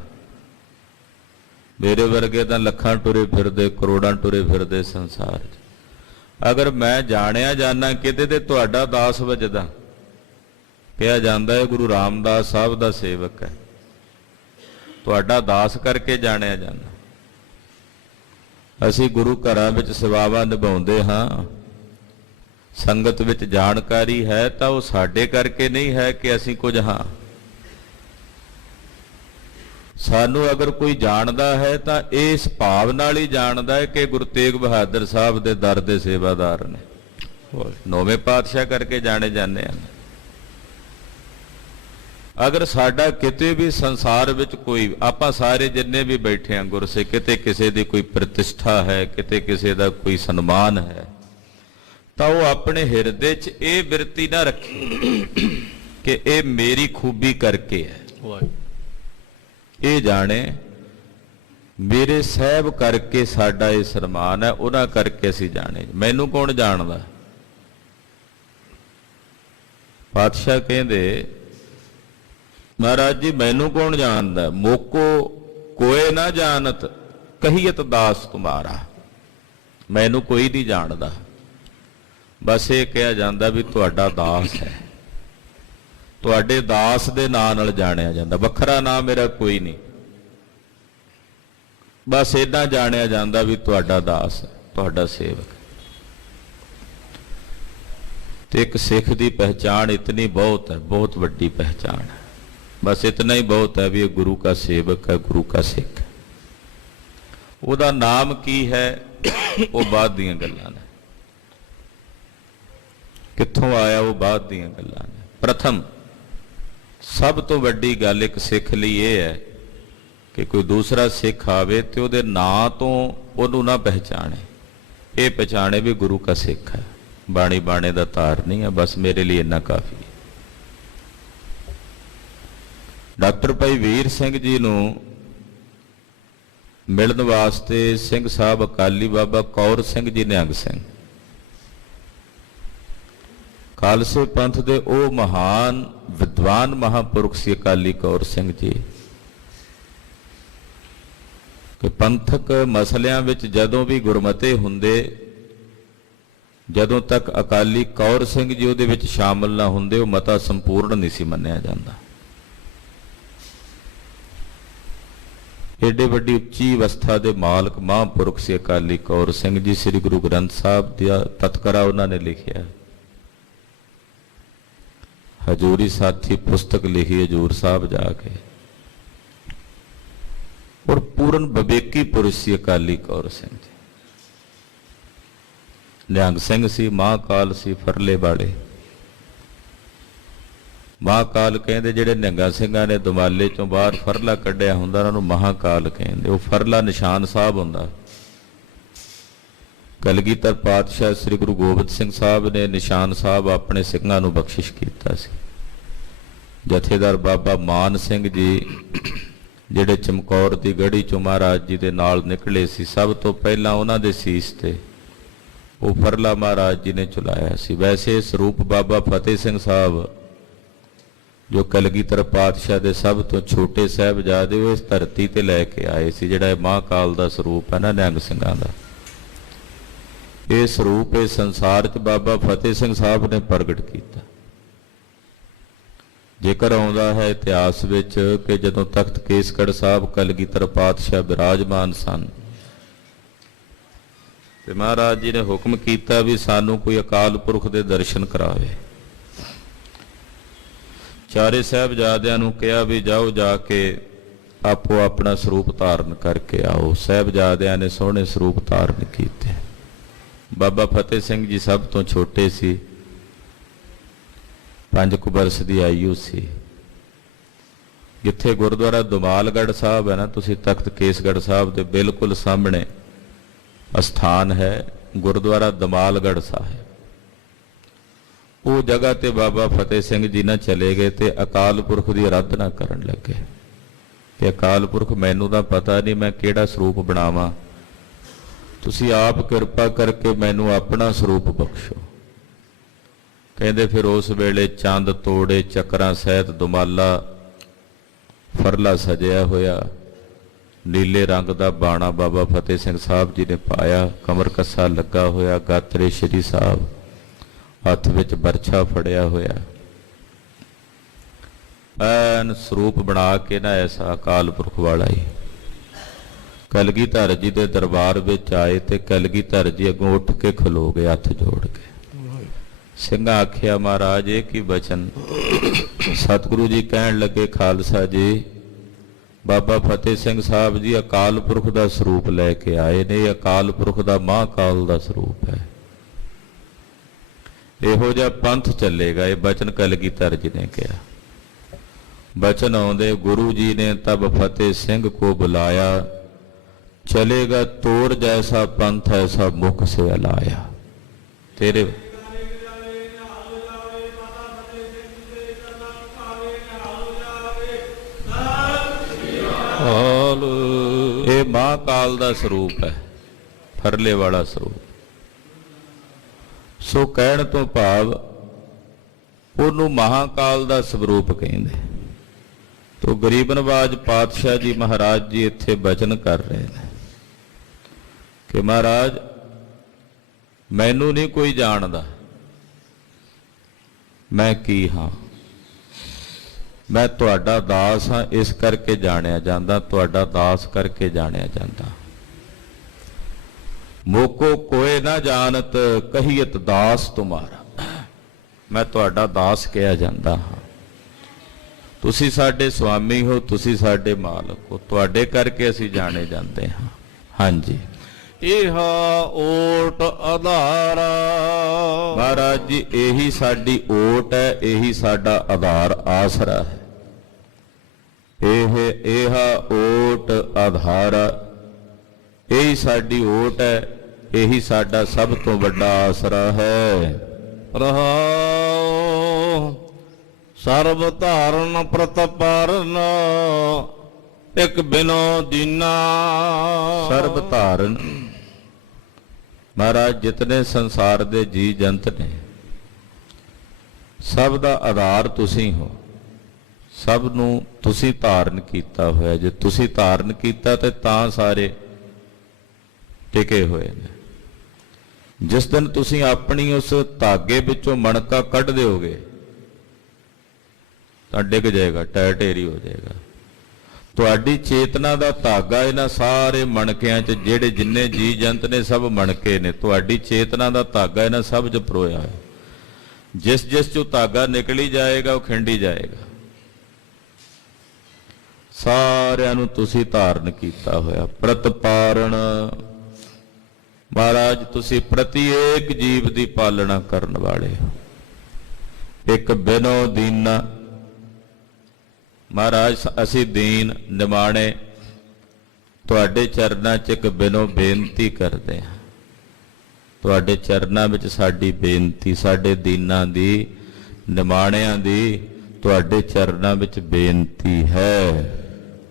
ਮੇਰੇ ਵਰਗੇ ਤਾਂ ਲੱਖਾਂ ਟੁਰੇ ਫਿਰਦੇ, ਕਰੋੜਾਂ ਟੁਰੇ ਫਿਰਦੇ ਸੰਸਾਰ 'ਚ। ਅਗਰ ਮੈਂ ਜਾਣਿਆ ਜਾਣਾ ਕਿਤੇ ਤੇ ਤੁਹਾਡਾ ਦਾਸ ਵੱਜਦਾ। ਕਿਹਾ ਜਾਂਦਾ ਹੈ ਗੁਰੂ ਰਾਮਦਾਸ ਸਾਹਿਬ ਦਾ ਸੇਵਕ ਹੈ। ਤੁਹਾਡਾ ਦਾਸ ਕਰਕੇ ਜਾਣਿਆ ਜਾਂਦਾ। ਅਸੀਂ ਗੁਰੂ ਘਰਾਂ ਵਿੱਚ ਸੇਵਾਵਾਂ ਨਿਭਾਉਂਦੇ ਹਾਂ, ਸੰਗਤ ਵਿੱਚ ਜਾਣਕਾਰੀ ਹੈ ਤਾਂ ਉਹ ਸਾਡੇ ਕਰਕੇ ਨਹੀਂ ਹੈ ਕਿ ਅਸੀਂ ਕੁਝ ਹਾਂ। ਸਾਨੂੰ ਅਗਰ ਕੋਈ ਜਾਣਦਾ ਹੈ ਤਾਂ ਇਸ ਭਾਵ ਨਾਲ ਹੀ ਜਾਣਦਾ ਹੈ ਕਿ ਗੁਰੂ ਤੇਗ ਬਹਾਦਰ ਸਾਹਿਬ ਦੇ ਦਰ ਦੇ ਸੇਵਾਦਾਰ ਨੇ, ਨੌਵੇਂ ਪਾਤਸ਼ਾਹ ਕਰਕੇ ਜਾਣੇ ਜਾਂਦੇ ਹਨ। ਅਗਰ ਸਾਡਾ ਕਿਤੇ ਵੀ ਸੰਸਾਰ ਵਿੱਚ ਕੋਈ, ਆਪਾਂ ਸਾਰੇ ਜਿੰਨੇ ਵੀ ਬੈਠੇ ਹਾਂ ਗੁਰਸਿੱਖ, ਕਿਤੇ ਕਿਸੇ ਦੀ ਕੋਈ ਪ੍ਰਤਿਸ਼ਠਾ ਹੈ, ਕਿਤੇ ਕਿਸੇ ਦਾ ਕੋਈ ਸਨਮਾਨ ਹੈ, ਤਾਂ ਉਹ ਆਪਣੇ ਹਿਰਦੇ 'ਚ ਇਹ ਬਿਰਤੀ ਨਾ ਰੱਖੇ ਕਿ ਇਹ ਮੇਰੀ ਖੂਬੀ ਕਰਕੇ ਹੈ। ਇਹ ਜਾਣੇ ਮੇਰੇ ਸਾਹਿਬ ਕਰਕੇ ਸਾਡਾ ਇਹ ਸਨਮਾਨ ਹੈ, ਉਹਨਾਂ ਕਰਕੇ ਅਸੀਂ ਜਾਣੇ। ਮੈਨੂੰ ਕੌਣ ਜਾਣਦਾ? ਪਾਤਸ਼ਾਹ ਕਹਿੰਦੇ, ਮਹਾਰਾਜ ਜੀ ਮੈਨੂੰ ਕੌਣ ਜਾਣਦਾ? ਮੋਕੋ ਕੋਏ ਨਾ ਜਾਣਤ ਕਹੀਅਤ ਦਾਸ ਤੁਮਾਰਾ। ਮੈਨੂੰ ਕੋਈ ਨਹੀਂ ਜਾਣਦਾ, ਬਸ ਇਹ ਕਿਹਾ ਜਾਂਦਾ ਵੀ ਤੁਹਾਡਾ ਦਾਸ ਹੈ। ਤੁਹਾਡੇ ਦਾਸ ਦੇ ਨਾਂ ਨਾਲ ਜਾਣਿਆ ਜਾਂਦਾ, ਵੱਖਰਾ ਨਾਂ ਮੇਰਾ ਕੋਈ ਨਹੀਂ। ਬਸ ਏਦਾਂ ਜਾਣਿਆ ਜਾਂਦਾ ਵੀ ਤੁਹਾਡਾ ਦਾਸ ਹੈ, ਤੁਹਾਡਾ ਸੇਵਕ। ਤੇ ਇੱਕ ਸਿੱਖ ਦੀ ਪਹਿਚਾਣ ਇਤਨੀ ਬਹੁਤ ਹੈ, ਬਹੁਤ ਵੱਡੀ ਪਹਿਚਾਣ ਹੈ। ਬਸ ਇਤਨਾ ਹੀ ਬਹੁਤ ਹੈ ਵੀ ਇਹ ਗੁਰੂ का सेवक है, गुरु का सिख है। ਉਹਦਾ ਨਾਮ ਕੀ ਹੈ ਉਹ ਬਾਅਦ ਦੀਆਂ ਗੱਲਾਂ ਨੇ, ਕਿੱਥੋਂ ਆਇਆ ਉਹ ਬਾਅਦ ਦੀਆਂ ਗੱਲਾਂ ਨੇ। ਪ੍ਰਥਮ ਸਭ ਤੋਂ ਵੱਡੀ ਗੱਲ ਇੱਕ ਸਿੱਖ ਲਈ ਇਹ ਹੈ ਕਿ ਕੋਈ ਦੂਸਰਾ ਸਿੱਖ ਆਵੇ ਤੇ ਉਹਦੇ ਨਾਂ ਤੋਂ ਉਹਨੂੰ ਨਾ ਪਹਿਚਾਣੇ, ਇਹ ਪਛਾਣੇ ਵੀ ਗੁਰੂ का सिख ਹੈ। ਬਾਣੀ ਬਾਣੇ ਦਾ ਤਾਰ ਨਹੀਂ ਹੈ, ਬਸ ਮੇਰੇ ਲਈ ਇੰਨਾ ਕਾਫੀ ਹੈ। ਡਾਕਟਰ ਭਾਈ ਵੀਰ ਸਿੰਘ ਜੀ ਨੂੰ ਮਿਲਣ ਵਾਸਤੇ ਸਿੰਘ ਸਾਹਿਬ ਅਕਾਲੀ ਬਾਬਾ ਕੌਰ ਸਿੰਘ ਜੀ ਨਿਹੰਗ ਸਿੰਘ, ਖਾਲਸੇ ਪੰਥ ਦੇ ਉਹ ਮਹਾਨ ਵਿਦਵਾਨ ਮਹਾਂਪੁਰਖ ਸੀ ਅਕਾਲੀ ਕੌਰ ਸਿੰਘ ਜੀ, ਕਿ ਪੰਥਕ ਮਸਲਿਆਂ ਵਿੱਚ ਜਦੋਂ ਵੀ ਗੁਰਮਤੇ ਹੁੰਦੇ, ਜਦੋਂ ਤੱਕ ਅਕਾਲੀ ਕੌਰ ਸਿੰਘ ਜੀ ਉਹਦੇ ਵਿੱਚ ਸ਼ਾਮਲ ਨਾ ਹੁੰਦੇ, ਉਹ ਮਤਾ ਸੰਪੂਰਨ ਨਹੀਂ ਸੀ ਮੰਨਿਆ ਜਾਂਦਾ। ਏਡੇ ਵੱਡੀ ਉੱਚੀ ਅਵਸਥਾ ਦੇ ਮਾਲਕ ਮਹਾਂਪੁਰਖ ਸੀ ਅਕਾਲੀ ਕੌਰ ਸਿੰਘ ਜੀ। ਸ੍ਰੀ ਗੁਰੂ ਗ੍ਰੰਥ ਸਾਹਿਬ ਦਾ ਤਤਕਰਾ ਉਹਨਾਂ ਨੇ ਲਿਖਿਆ, ਹਜੂਰੀ ਸਾਥੀ ਪੁਸਤਕ ਲਿਖੀ ਹਜੂਰ ਸਾਹਿਬ ਜਾ ਕੇ, ਔਰ ਪੂਰਨ ਵਿਵੇਕੀ ਪੁਰਸ਼ ਸੀ ਅਕਾਲੀ ਕੌਰ ਸਿੰਘ ਜੀ। ਨਿਹੰਗ ਸਿੰਘ ਸੀ, ਮਹਾਂਕਾਲ ਸੀ, ਫਰਲੇ ਵਾਲੇ। ਮਹਾਂਕਾਲ ਕਹਿੰਦੇ ਜਿਹੜੇ ਨਿਹੰਗਾਂ ਸਿੰਘਾਂ ਨੇ ਦੁਮਾਲੇ ਚੋਂ ਬਾਹਰ ਫਰਲਾ ਕੱਢਿਆ ਹੁੰਦਾ ਉਹਨਾਂ ਨੂੰ ਮਹਾਂਕਾਲ ਕਹਿੰਦੇ। ਉਹ ਫਰਲਾ ਨਿਸ਼ਾਨ ਸਾਹਿਬ ਹੁੰਦਾ। ਕਲਗੀਧਰ ਪਾਤਸ਼ਾਹ ਸ੍ਰੀ ਗੁਰੂ ਗੋਬਿੰਦ ਸਿੰਘ ਸਾਹਿਬ ਨੇ ਨਿਸ਼ਾਨ ਸਾਹਿਬ ਆਪਣੇ ਸਿੰਘਾਂ ਨੂੰ ਬਖਸ਼ਿਸ਼ ਕੀਤਾ ਸੀ। ਜਥੇਦਾਰ ਬਾਬਾ ਮਾਨ ਸਿੰਘ ਜੀ ਜਿਹੜੇ ਚਮਕੌਰ ਦੀ ਗੜ੍ਹੀ ਚੋਂ ਮਹਾਰਾਜ ਜੀ ਦੇ ਨਾਲ ਨਿਕਲੇ ਸੀ, ਸਭ ਤੋਂ ਪਹਿਲਾਂ ਉਹਨਾਂ ਦੇ ਸੀਸ ਤੇ ਉਹ ਫਰਲਾ ਮਹਾਰਾਜ ਜੀ ਨੇ ਚੁਲਾਇਆ ਸੀ। ਵੈਸੇ ਸਰੂਪ ਬਾਬਾ ਫਤਿਹ ਸਿੰਘ ਸਾਹਿਬ ਜੋ ਕਲਗੀਧਰ ਪਾਤਸ਼ਾਹ ਦੇ ਸਭ ਤੋਂ ਛੋਟੇ ਸਾਹਿਬਜ਼ਾਦੇ, ਉਹ ਇਸ ਧਰਤੀ ਤੇ ਲੈ ਕੇ ਆਏ ਸੀ। ਜਿਹੜਾ ਇਹ ਮਹਾਂਕਾਲ ਦਾ ਸਰੂਪ ਹੈ ਨਾ ਨਿਹੰਗ ਸਿੰਘਾਂ ਦਾ, ਇਹ ਸਰੂਪ ਇਸ ਸੰਸਾਰ 'ਚ ਬਾਬਾ ਫਤਿਹ ਸਿੰਘ ਸਾਹਿਬ ਨੇ ਪ੍ਰਗਟ ਕੀਤਾ। ਜੇਕਰ ਆਉਂਦਾ ਹੈ ਇਤਿਹਾਸ ਵਿੱਚ ਕਿ ਜਦੋਂ ਤਖਤ ਕੇਸਗੜ੍ਹ ਸਾਹਿਬ ਕਲਗੀਧਰ ਪਾਤਸ਼ਾਹ ਬਿਰਾਜਮਾਨ ਸਨ ਤੇ ਮਹਾਰਾਜ ਜੀ ਨੇ ਹੁਕਮ ਕੀਤਾ ਵੀ ਸਾਨੂੰ ਕੋਈ ਅਕਾਲ ਪੁਰਖ ਦੇ ਦਰਸ਼ਨ ਕਰਾਵੇ। ਚਾਰੇ ਸਾਹਿਬਜ਼ਾਦਿਆਂ ਨੂੰ ਕਿਹਾ ਵੀ ਜਾਓ ਜਾ ਕੇ ਆਪੋ ਆਪਣਾ ਸਰੂਪ ਧਾਰਨ ਕਰਕੇ ਆਓ। ਸਾਹਿਬਜ਼ਾਦਿਆਂ ਨੇ ਸੋਹਣੇ ਸਰੂਪ ਧਾਰਨ ਕੀਤੇ। ਬਾਬਾ ਫਤਿਹ ਸਿੰਘ ਜੀ ਸਭ ਤੋਂ ਛੋਟੇ ਸੀ, 5 ਕੁ ਬਰਸ ਦੀ ਆਯੂ ਸੀ। ਜਿੱਥੇ ਗੁਰਦੁਆਰਾ ਦੁਮਾਲਗੜ੍ਹ ਸਾਹਿਬ ਹੈ ਨਾ, ਤੁਸੀਂ ਤਖਤ ਕੇਸਗੜ੍ਹ ਸਾਹਿਬ ਦੇ ਬਿਲਕੁਲ ਸਾਹਮਣੇ ਅਸਥਾਨ ਹੈ ਗੁਰਦੁਆਰਾ ਦਮਾਲਗੜ੍ਹ ਸਾਹਿਬ। ਉਹ ਜਗ੍ਹਾ ਤੇ ਬਾਬਾ ਫਤਿਹ ਸਿੰਘ ਜੀ ਨਾ ਚਲੇ ਗਏ ਤੇ ਅਕਾਲ ਪੁਰਖ ਦੀ ਆਰਾਧਨਾ ਕਰਨ ਲੱਗੇ ਕਿ ਅਕਾਲ ਪੁਰਖ ਮੈਨੂੰ ਤਾਂ ਪਤਾ ਨਹੀਂ ਮੈਂ ਕਿਹੜਾ ਸਰੂਪ ਬਣਾਵਾਂ, ਤੁਸੀਂ ਆਪ ਕਿਰਪਾ ਕਰਕੇ ਮੈਨੂੰ ਆਪਣਾ ਸਰੂਪ ਬਖਸ਼ੋ। ਕਹਿੰਦੇ ਫਿਰ ਉਸ ਵੇਲੇ ਚੰਦ ਤੋੜੇ ਚੱਕਰਾਂ ਸਹਿਤ ਦੁਮਾਲਾ ਫਰਲਾ ਸਜਿਆ ਹੋਇਆ, ਨੀਲੇ ਰੰਗ ਦਾ ਬਾਣਾ ਬਾਬਾ ਫਤਿਹ ਸਿੰਘ ਸਾਹਿਬ ਜੀ ਨੇ ਪਾਇਆ, ਕਮਰ ਕੱਸਾ ਲੱਗਾ ਹੋਇਆ, ਗਾਤਰੇ ਸ਼੍ਰੀ ਸਾਹਿਬ, ਹੱਥ ਵਿੱਚ ਬਰਛਾ ਫੜਿਆ ਹੋਇਆ। ਐਨ ਸਰੂਪ ਬਣਾ ਕੇ ਨਾ ਐਸਾ ਅਕਾਲ ਪੁਰਖ ਵਾਲਾ ਹੀ ਕਲਗੀਧਰ ਜੀ ਦੇ ਦਰਬਾਰ ਵਿੱਚ ਆਏ ਤੇ ਕਲਗੀਧਰ ਜੀ ਅੱਗੋਂ ਉੱਠ ਕੇ ਖਲੋ ਗਏ ਹੱਥ ਜੋੜ ਕੇ। ਸਿੰਘਾਂ ਆਖਿਆ ਮਹਾਰਾਜ ਇਹ ਕੀ ਬਚਨ? ਸਤਿਗੁਰੂ ਜੀ ਕਹਿਣ ਲੱਗੇ ਖਾਲਸਾ ਜੀ ਬਾਬਾ ਫਤਿਹ ਸਿੰਘ ਸਾਹਿਬ ਜੀ ਅਕਾਲ ਪੁਰਖ ਦਾ ਸਰੂਪ ਲੈ ਕੇ ਆਏ ਨੇ। ਇਹ ਅਕਾਲ ਪੁਰਖ ਦਾ ਮਹਾਂਕਾਲ ਦਾ ਸਰੂਪ ਹੈ। ਇਹੋ ਜਿਹਾ ਪੰਥ ਚੱਲੇਗਾ। ਇਹ ਬਚਨ ਕਲਗੀਧਰ ਜੀ ਨੇ ਕਿਹਾ। ਬਚਨ ਆਉਂਦੇ ਗੁਰੂ ਜੀ ਨੇ ਤਬ ਫਤਿਹ ਸਿੰਘ ਕੋ ਬੁਲਾਇਆ, ਚਲੇਗਾ ਤੋੜ ਜੈਸਾ ਪੰਥ ਐਸਾ ਮੁਖ ਸੇ ਅਲਾਇਆ। ਤੇਰੇ ਇਹ ਮਹਾਂਕਾਲ ਦਾ ਸਰੂਪ ਹੈ, ਫਰਲੇ ਵਾਲਾ ਸਰੂਪ। ਸੋ ਕਹਿਣ ਤੋਂ ਭਾਵ ਉਹਨੂੰ ਮਹਾਂਕਾਲ ਦਾ ਸਰੂਪ ਕਹਿੰਦੇ। ਤੋ ਗਰੀਬ ਨਵਾਜ ਪਾਤਸ਼ਾਹ ਜੀ ਮਹਾਰਾਜ ਜੀ ਇੱਥੇ ਬਚਨ ਕਰ ਰਹੇ ਨੇ ਕਿ ਮਹਾਰਾਜ ਮੈਨੂੰ ਨਹੀਂ ਕੋਈ ਜਾਣਦਾ ਮੈਂ ਕੀ ਹਾਂ, ਮੈਂ ਤੁਹਾਡਾ ਦਾਸ ਹਾਂ, ਇਸ ਕਰਕੇ ਜਾਣਿਆ ਜਾਂਦਾ, ਤੁਹਾਡਾ ਦਾਸ ਕਰਕੇ ਜਾਣਿਆ ਜਾਂਦਾ। ਮੋਕੋ ਕੋਏ ਨਾ ਜਾਣਤ ਕਹੀਤ ਦਾਸ ਤੁਮਾਰਾ, ਮੈਂ ਤੁਹਾਡਾ ਦਾਸ ਕਿਹਾ ਜਾਂਦਾ ਹਾਂ। ਤੁਸੀਂ ਸਾਡੇ ਸੁਆਮੀ ਹੋ, ਤੁਸੀਂ ਸਾਡੇ ਮਾਲਕ ਹੋ, ਤੁਹਾਡੇ ਕਰਕੇ ਅਸੀਂ ਜਾਣੇ ਜਾਂਦੇ ਹਾਂ। ਹਾਂਜੀ ਇਹ ਓਟ ਆਧਾਰ। ਮਹਾਰਾਜ ਜੀ ਇਹੀ ਸਾਡੀ ਓਟ ਹੈ, ਇਹੀ ਸਾਡਾ ਆਧਾਰ ਆਸਰਾ ਹੈ। ਇਹ ਓਟ ਆਧਾਰ, ਇਹੀ ਸਾਡੀ ਓਟ ਹੈ, ਇਹੀ ਸਾਡਾ ਸਭ ਤੋਂ ਵੱਡਾ ਆਸਰਾ ਹੈ। ਰਹਾਉ ਸਰਬ ਧਾਰਨ ਪ੍ਰਤਪਾਰਨ ਇਕ ਬਿਨੋ ਦੀਨਾ। ਸਰਬ ਧਾਰਨ ਮਹਾਰਾਜ ਜਿਤਨੇ ਸੰਸਾਰ ਦੇ ਜੀ ਜੰਤ ਨੇ ਸਭ ਦਾ ਆਧਾਰ ਤੁਸੀਂ ਹੋ, ਸਭ ਨੂੰ ਤੁਸੀਂ ਧਾਰਨ ਕੀਤਾ ਹੋਇਆ। ਜੇ ਤੁਸੀਂ ਧਾਰਨ ਕੀਤਾ ਤੇ ਤਾਂ ਸਾਰੇ ਟਿਕੇ ਹੋਏ ਨੇ। ਜਿਸ ਦਿਨ ਤੁਸੀਂ ਆਪਣੀ ਉਸ ਧਾਗੇ ਵਿੱਚੋਂ ਮਣਕਾ ਕੱਢ ਦਿਓਗੇ ਤਾਂ ਡਿੱਗ ਜਾਏਗਾ, ਟੈ ਢੇਰੀ ਹੋ ਜਾਏਗਾ। ਤੁਹਾਡੀ ਚੇਤਨਾ ਦਾ ਧਾਗਾ ਇਹਨਾਂ ਸਾਰੇ ਮਣਕਿਆਂ 'ਚ ਜਿਹੜੇ ਜਿੰਨੇ ਜੀ ਜੰਤ ਨੇ ਸਭ ਮਣਕੇ ਨੇ। ਤੁਹਾਡੀ ਚੇਤਨਾ ਦਾ ਧਾਗਾ ਇਹਨਾਂ ਸਭ 'ਚ ਪਰੋਇਆ ਹੈ। ਜਿਸ ਜਿਸ 'ਚੋਂ ਧਾਗਾ ਨਿਕਲੀ ਜਾਏਗਾ ਉਹ ਖਿੰਡੀ ਜਾਏਗਾ। ਸਾਰਿਆਂ ਨੂੰ ਤੁਸੀਂ ਧਾਰਨ ਕੀਤਾ ਹੋਇਆ। ਪ੍ਰਤਪਾਰਣ ਮਹਾਰਾਜ ਤੁਸੀਂ ਪ੍ਰਤੀਏਕ ਜੀਵ ਦੀ ਪਾਲਣਾ ਕਰਨ ਵਾਲੇ ਹੋ। ਇੱਕ ਬਿਨੋ ਦੀਨਾ ਮਹਾਰਾਜ ਅਸੀਂ ਦੀਨ ਨਿਮਾਣੇ ਤੁਹਾਡੇ ਚਰਨਾਂ 'ਚ ਇੱਕ ਬਿਨੋ ਬੇਨਤੀ ਕਰਦੇ ਹਾਂ। ਤੁਹਾਡੇ ਚਰਨਾਂ ਵਿੱਚ ਸਾਡੀ ਬੇਨਤੀ, ਸਾਡੇ ਦੀਨਾਂ ਦੀ ਨਿਮਾਣਿਆਂ ਦੀ ਤੁਹਾਡੇ ਚਰਨਾਂ ਵਿੱਚ ਬੇਨਤੀ ਹੈ।